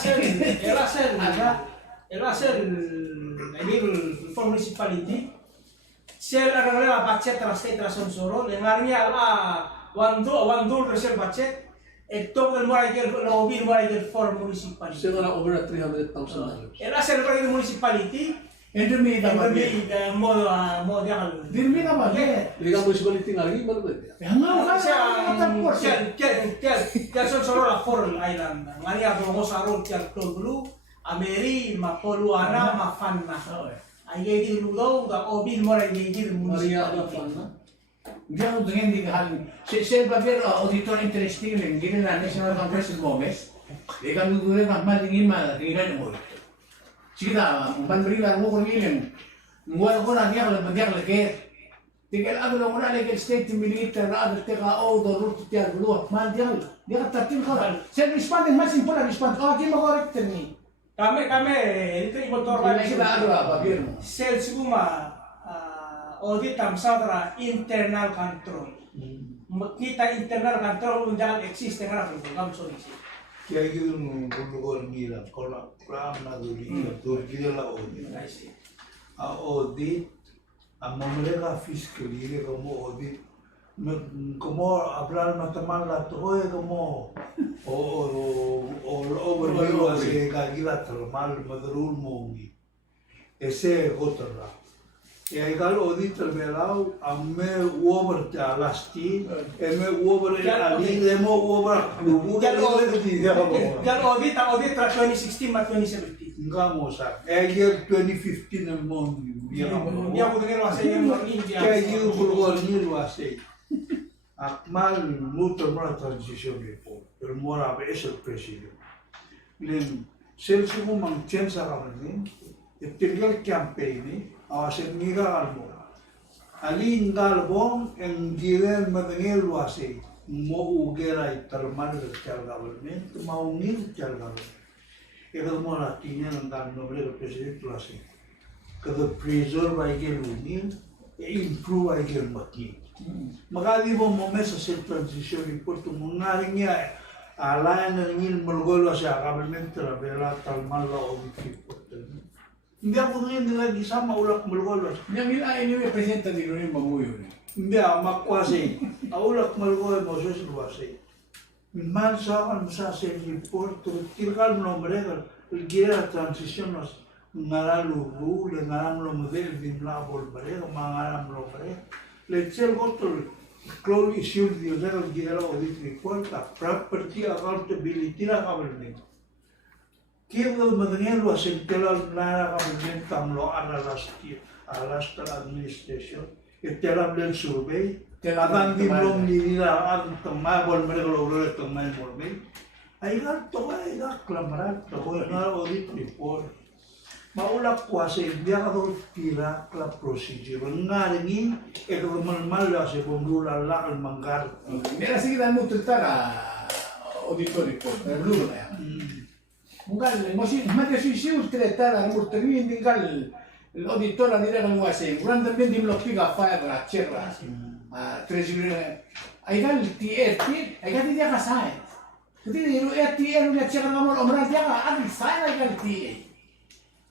ser ini for municipality. Sel agak budget translate rason soro, lengarnya wandul resel budget. Ito del moraigel lobby moraigel for municipality. Siya na over 300,000. Era ser para municipality. Endemi da ba? Mo dia kan. Dirmi na ba? Liga municipality nga lagi malo ba? Nga Siya son soro la for island. Ngaria do mo sarol tiang tol blue. Ameri mapoluana mafanna. Ayegir ludo ga obil mora ayegir Maria municipality. Fana. Dia ako tingin di kahal. Siya ba pero auditor interesting rin. Gini na National Congress ng Gomez. Ika lugurin ang matingin tingin mo. Sila, banbrila mo kung ilim. Nguwan ko na diya lagay. Tinggal ako lang muna lagay state military na adal teka do ruto tiyan luwa. Man dia ka tartin ka. Siya responding mas simple respond. Di makorek ni. Kami itu motor Hindi kita ano ba mo. sales guma audit ang sa internal control. Kita internal control unjang exist nga program solusi. Kaya yung bulugol nila, kalau na duli, duli la audit. Audit, ang mereka fiscal, ini kamu audit, kamu hablar mataman la toy kamu, overview así kagila termal madrul mongi, ese otra. E aí kalau audit terbelau, ame over te alasti, eme over ali demo over, Jan audit tra 2016 at 2017. enggak mau sa. Year 2015 ang mo Dia aku dengar bahasa yang India. kaya yung bulgor niyo wase. Akmal luto mo transition report. Pero mo ra be el president. Len selsi mo mang change sa kami. Itigal campaign awasin ngiga kalmo. Ali ngalbong ang gilen madengel wase. Mo ugera italman ng government, maungil government. Ito mo natin yan ang dami noble ng president wase. Kada preserve ay gelungin, improve ay gelmati. Magadi mo sa self transition report tumungaring niya alayan na ngil malgolo sa government trabela talman la audit report. Hindi ako ngayon nila isama ulak malgolo. Yang nila anyway presenta di rin mamuyo ni. Hindi makwasi. Ulak malgolo mo sa silwasi. Man sa kan sa self report tilkal nombre gira transition nos ngaralu rule ngaram lo model bimla bol bare mangaram lo bare lecture gotol close issue di usar gira audit report ka property accountability na government kaya lo madengel lo central na government tamlo alasta administration itelam del survey adan di blom ni nila ang tamabol mere lo lo tamay morme ay gato ay gaklamrat to na audit report maulak kuasa dia kalau tira klub procedure ngaringin eko malmal sa pemrula la al manggar Mira sige dan mo tutara auditor report. Lulo na yan. Mungal mati sisiu tretara mo termin tinggal auditor na nila ng wase. Muran también di blokiga fire la cherra. Treasury ay gal TRT ay gal dia ka sai. Jadi ru TR ru cherra ngomong omra dia ka adi sai ay gal TR.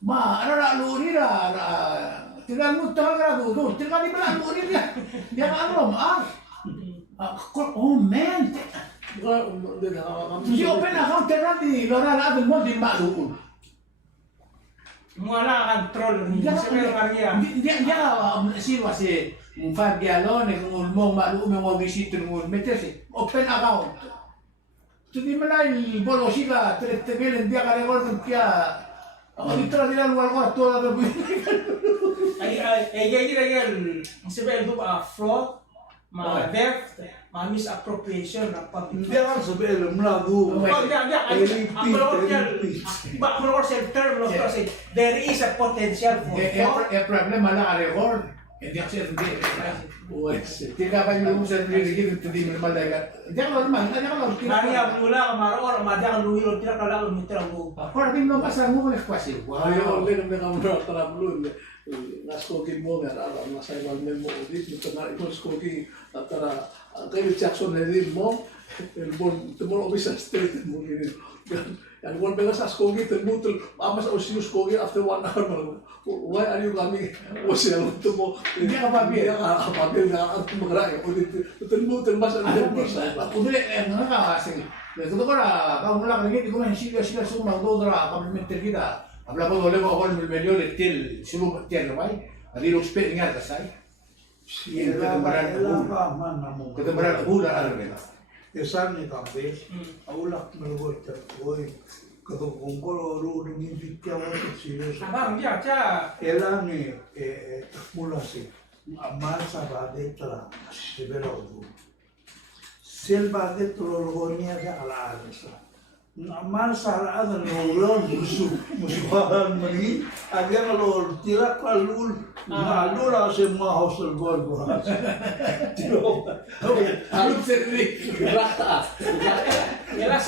Ma, lurira, tinggal mutar grado, tinggal di belah lurira. Dia kan oh man, dia open account terladi, lora la del molde malu. Muala control ni Dia si wasi mufad galone kung mo malu mo visito mo meterse open account. Jadi malay bolo siga tetegelen dia ka record kaya Auditor nila luar ko toda la Ay sebenarnya itu fraud, theft, misappropriation ng public. hindi ako sabihin mladu there is a potential for fraud. El problema la record. Hindi kasi hindi. Tika pa yung sa rinigid ito di malaga. Hindi ako naman, hindi ako Nariya mula kamaro, madya luhilo tira kala umitra mo. Para din mo pasar mo ko kwasi. Ayo, ulit ang nakamura tarablo. Naskokin mo nga, nasa iwalmen mo ulit. Naskokin, tara, kayo Jackson na din mo. Tumulong ko sa street mo. Yan, one belas askogi termutul, amas osius kogi after 1 hour. Why are you coming? Osia untuk mo. Hindi ka pabil. Pabil nga ang tumagraya. Termutul mas ang Udre nakakasing. Ito ko na, kung wala ka naging, kung sila sumang dodra, complementer kita. Habla ko dole ko ako milyon til sulu tiyan ramay. Adi lo spet nga kasay. Ketembaran hula arbe. Esan ni kambe, aulak melgot boy Kung ko rin bigyan mo ito sila sa Abang dia cha. elang mula si amal sa badet tra sibero do sel badet lologonia sa alaala sa amal sa alaala nolon musuhan mani agak lol tirak kalul malula sa mga hostel gol Alok sendiri. Ela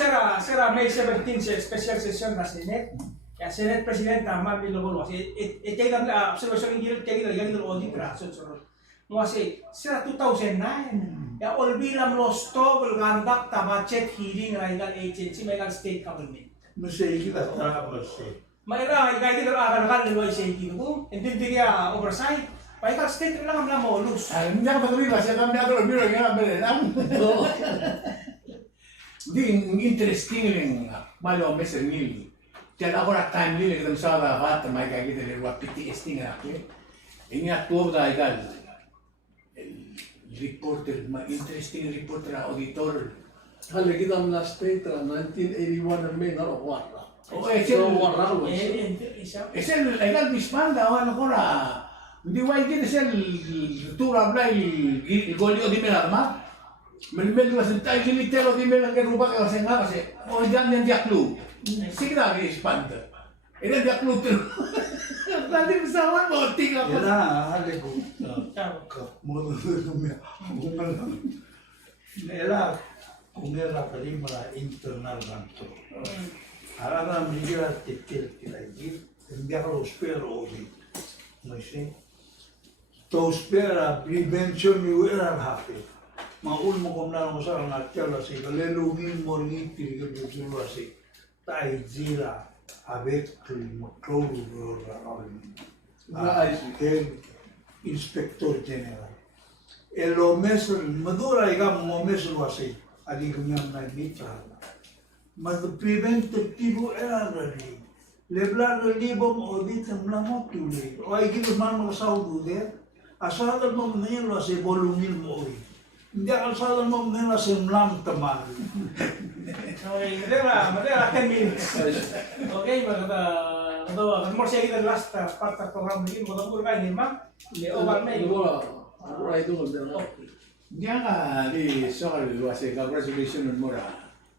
será May 17 special session na Senate. Ya Senate President Amal Pilogolo kasi itegan observation ng itegan ng audit rason sunod. Mo kasi sera 2009 ya all bilang losto belgandak tabachet hearing legal agency legal state government. masaya kita tapos Maira kay kita akan luway sa ko. Hindi dia oversight. Paikal state lang ang mo lose. Hindi ka patuloy kasi kami ako biro nga berenang. Di interesting ring malo meser nil. Tiyan ako na time nil kita sa lahat may kagita rin wa PTSD nga ako. Ingat po da igal. Reporter, interesting reporter auditor. Hal kita na state 1981 ang may narawara. Oh, ese Isa. es el legal bispanda o ano ko na. Hindi why din es el tura blay el golio di menarma. Melmel was el tay militero di menarma que ruba que se nga kasi o dan yan dia club. Sigla que bispanda. Era dia club pero. Dali sa wan mo tingla ko. Ela hale ko Tama. mo ela kung era kalima internal ranto. Ahora mira tekel kilagi, enviar los perros hoy. No sé. To spera prevention you era happy. Maul mo kung na mo sa natela si galelugin mo ni tigil dulu si. Tai zira avec macro inspector general. El mes madura igam mo mes lo así. Ali gunyam na mitra. Mas preventativo era ali. Leblar ali bom audit mlamot tuli. O ay gilo man masaud de. Asal mo ngayon lo si volumil mo oy. Hindi asal mo ngayon lo si mlam taman. Okay, madera 10 minutes. Okay, maganda more say kita last part of program ini maganda kayo ni ma'am. Le over na yun. Right doon din. Diyan ka di sokal wase congratulations mo ra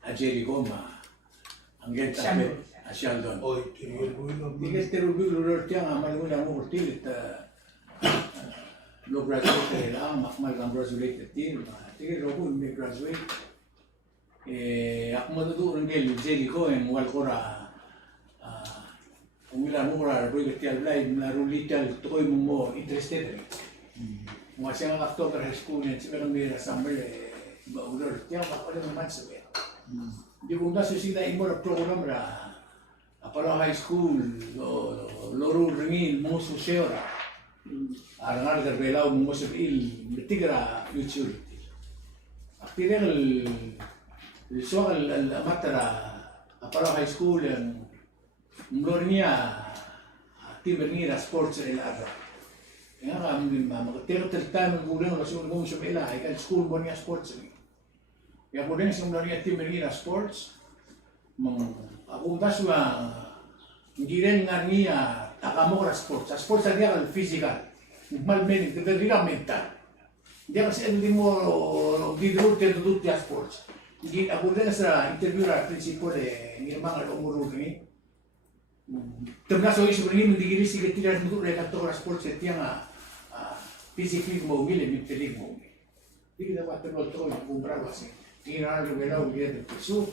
a Jericho ma. Ang genta a Sheldon. Oy, tigil ko yun. Dikas pero bilo tiyan nga malunguna mo tilit lo graduate lang makmal congratulated din. Tigil ko may graduate. Ako matuturo ng Jericho yung wal ko ra umila mo ra roy tial live na rulital tukoy mo interested rin. Mga siya nga October High School yan, siya nang may summer ba-uror. Tiyan ba ako lang naman sa wet. Di ko na susinain mo na program ra Apollo High School, loro ringin, mo susyo ra. Arangal karbelaw mo sa il, mitigra future. Aktirin so al-matara Apollo High School yang mlornya timbernira sports el ara. Ya kami magtero tertano gulang la sung mo sa ila ay school mo niya sports. Ya po din sa mlornya timbernira sports. Ako daswa hindi rin nga niya takamora sports. Sports ay kal physical. Malmen de mental. Dia kasi hindi mo di tutti a sports. Hindi ako din sa interview ra principal ni mga umuro ni. Tengah soal isu ini mendigiri sikit tidak untuk mereka tukar sport setiap physically mau gile, mentally mau gile. Jadi kita buat terus kumpul sih. Tinggal ada belau dia terpesu.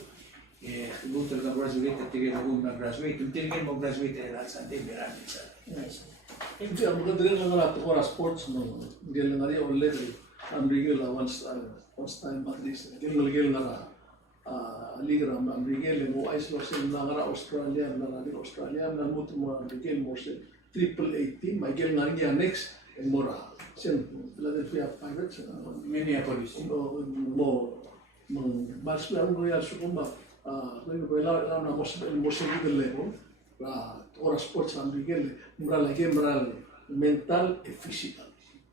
Butuh nak graduate, tinggal nak graduate, tinggal mau graduate adalah santai berani saja. Hindi ang maganda rin lang natin ko sports no. Hindi lang nga rin ulit. Ang rigil na once time at least. Hindi lang nga liga ang rigil mo ice loss in nga Australia na mo mo rigil mo sa triple A team. May gil nga rin next and mora. Sin Philadelphia Pirates. Minneapolis. Mo mas lang ko yan so kuma kung wala na mo sa level ora sports ang rigil mura lagi mental and physical.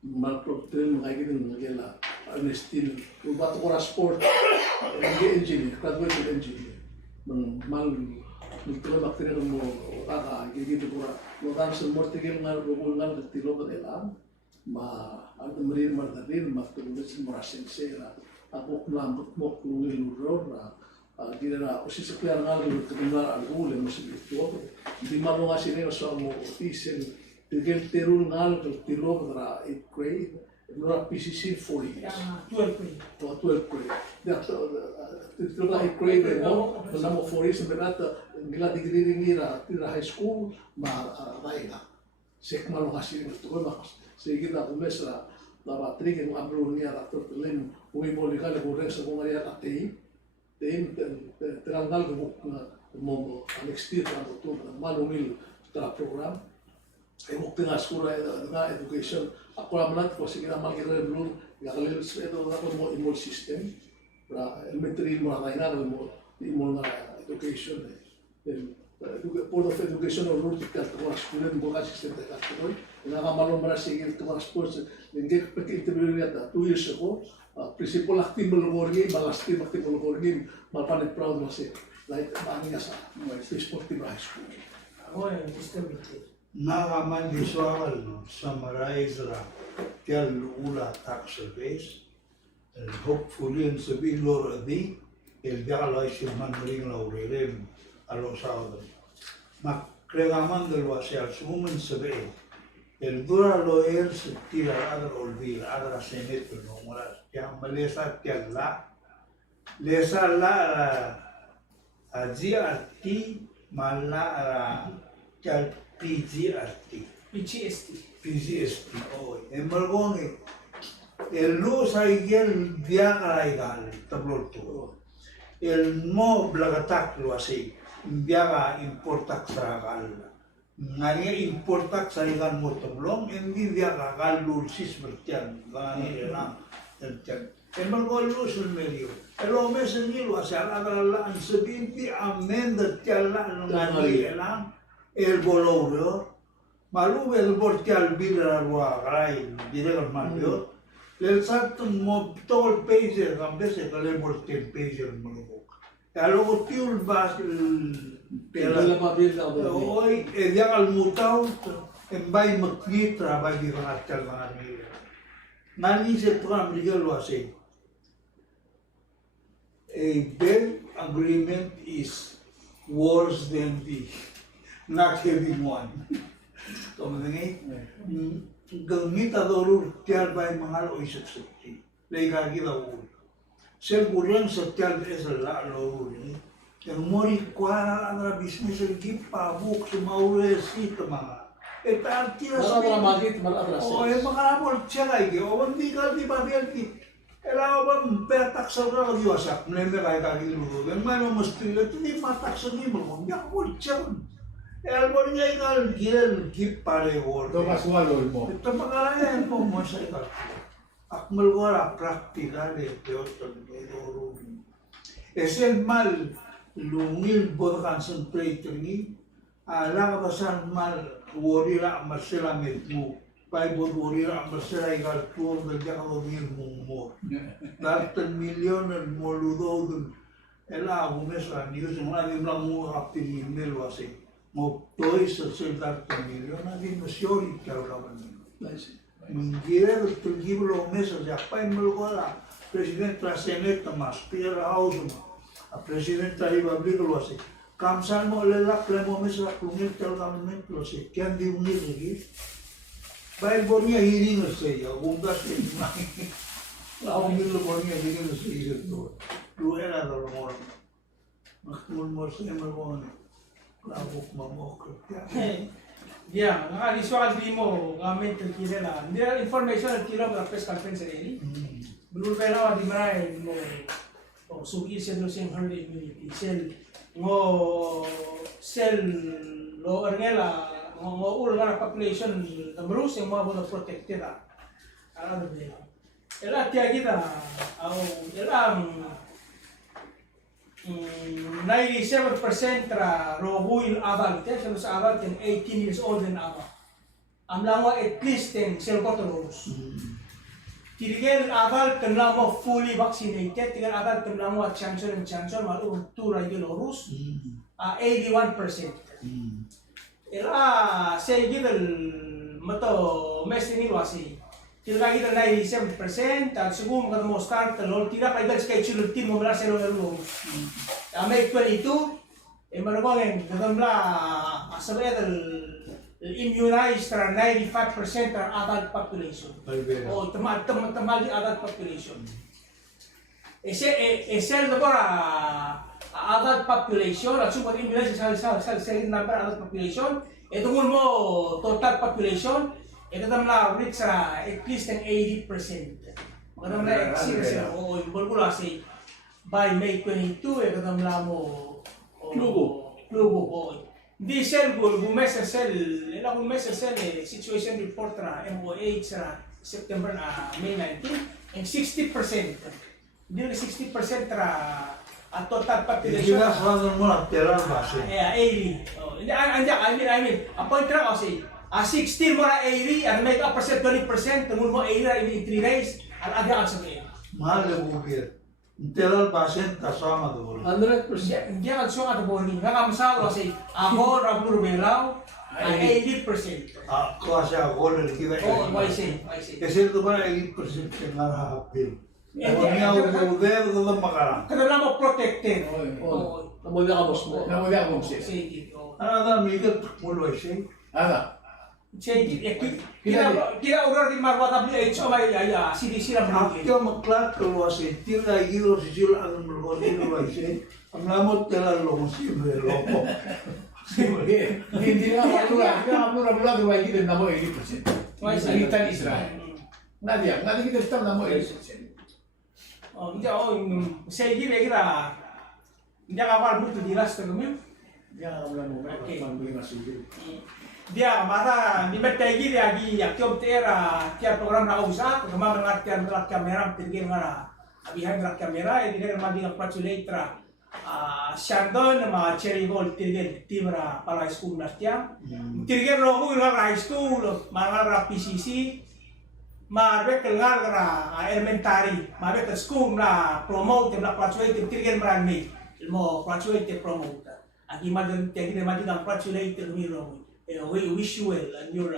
Malprotrin makikita ng nagela ang still kung ba't ora sport engineer, graduate engineer ng Nagtuloy bakterya mo gigito ko mo tan sa mortigil nga rugol nga tilo ka elang ma ang marir mardarir matulog sa morasin sera ako klambot mo klungil luro na dinara o si sa kaya nga luro katungar ang ule mo sa ito di malo nga sinero sa mo tisel tigil terul nga tilo ka 8th grade Nora PCC 4 years. 12 grade. 12 grade. Ito na 8th grade mo, wala mo 4 years, berata, gila degree ngira, tira high school, ma-raiga. Sek malo kasi ito ko na. Sige na kumes na batrig ang abro niya rato tulen, umiboli ka na kureng sa kung ariya atay. Teranggal mo next year ang ito, malumil sa program. Ay mo tinga skula na education. Ako naman ko sige na makikita blue, gakalil sa ito na mo imol system. Para elementary mo na kaya mo imol na education. Board of Education or Ruti ka to mga school mo ka system ka to. Nakamalong para sige to mga sports. Hindi pag-interview niya 2 years ago. Principal active malugorgi, balastim active malugorgi, malpanit proud mo siya. Like ano niya sa sportive high school. Ako yung system ito. Nakaman visual summarize ra tial ula tax service and hopefully in sabilor di el dialoy si manring laurelem alo saudo makregaman del wasial sumen sabe el dura loer se tira adar olvir adar senet no moras yang malesa tialla lesa la GRT mala tial PGST, oh, en Margone, el luz hay el viaga igal, tablor todo. El mo blagatak lo así, viaga importak sa gal. Ngania importak sa igal mo tablong, hindi viaga gal lulsis bertian, gani elang, bertian. En Margone luz el medio. El hombre se nilo hacia la gran sabinti amenda tiala no ngani elang. El bologro, malu el bortial bidra guagray, direl malio, el salto mo todo el país gambe se cale bortial país el maluco. Ya luego tiul vas Pela mabila hoy ya al mutau en bay maklitra bay di rangal ngani. Nani se program lo hace. A bad agreement is worse than the not having one. Tomengay, gamit adorur tiar bay mahal o isakti. Lega gila ul. Sel burang sa tiar es la lo ul. Yang mori kuara andra bisnis el gipa buk sumaure si tama. Eta artira Malah magit malah oh, mga rapol tiyaga igi. O hindi ka di ba ki. Ela ba petak sa ura lagi wasak. Mlembe kaya kagilu. Yang mana mesti itu di matak sa ni mo. Ya ko tiyaga. El bornya ikal gil gip pare or. Ito kasuwalol mo. Ito pangalan po mo sa ikal. Akmal gora praktikal teotol edoro. Es el mal lungil bor concentrator ni ala basan mal worira masela metmu. Pai bor worira masela ikal tur del jakalo mil mo. Dartan milyon el moludodun. Ela unes la news mga nimlang mo rapin mil wasi. Mo toy sa seldar milyon na din masyori kaulawan nilo. Menggira tergiblo mesa ya pai melgola presidente la seneta mas pira house a presidente iba biglo así. Kamsan mo lelak lemo mesa klungil tel government lo se kian di unir lagi. Bai bornya hearing se ya bungas ke mai. La unir lo bornya hearing se itu. Lu era do mor. Makmul mo se melgona. Labok mamok. Ya, nakaliswa ka mo gamit ng kila na. Hindi na information ng kila ng press conference rin. Belum pala di maray mo sugi siya no siyang herd immunity. Sel lo arngela mo ulo nga population numerous yung mga bono protected ah. Ano ba yun? Ela tiya kita elang 97% tra robuil abal te sa abal ten 18 years old and above. Amlangwa at least 10 self-controls. Tirigel abal kanlamo fully vaccinated, tirigel abal kanlamo at chanson malu 2 regular rules. 81%. Say given mato mesini wasi. Tilga given 97%, at sugum ka mo start lol tira kay dal kay chulul team mo mala sa lolo. May 22 marunong gadamla sabi immunized 95% ng adult population. O tamal di adult population. Esel na para adult population at sumot immunized sa number adult population. Ito mo total population. Ito na reach sa at least ng 80%. Ito na exceed o bulbula si by May 22. Ito na mo Lugo. Di sel gumes sel ilang gumes sel situation report na MOH sa September na May 19 and 60%. Di 60% ra at total population. Kila sa mo na teral base. 80. Oh, I mean, a point ra kasi 60 mo na 80 and make up percent 20% tungod mo 80 ra in 3 days ang aga ang sabihin. Mahal mo bigit. Teral base kasama do. 100%. Hindi ang so at boarding. Nakamasalo kasi ako Ramuro Belaw ay 80%. Kasi ako na kita. Oh, I see. Kasi ito ba 80% ka nga hapil. Niya uder do makara. Kada lang mo protected. Namuwi ka boss mo. Namuli ako siya. Sige. Ana migat mulo siya. Ano? Sige, kira urar di marwa WHO may CDC lang Ako maklat kalau si tira giro si sil ang mulo dilo siya. Ang lamot teral lo si belo. Hindi na ako mula duwa kita namo 80%. Salitan Israel. Nadia kita start namo 80%. Sige, kira hindi ka kalbut di last kami. Dia mula mo Okay. pambili masugi. Dia mata di betegi dia gi aktiom tera kia program na usa kama mengartian belak kamera tinggi ngara abihan belak kamera ini dia mandi ng patulatra Shandon ma cherry gold tinggi timra para school nastia tinggi rogo ngara high school mangara PCC marbe ngara elementary marbe school na promote belak patulatra tinggi marami mo patulatra promote agi madan tinggi mandi ng patulatra miro. We wish you well on your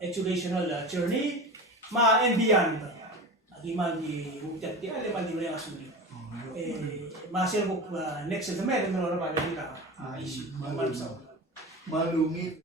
educational journey, and beyond. Agiman di utat di ale man di wala kasuli. Masih next semester meron na ba dito issue. Malungit.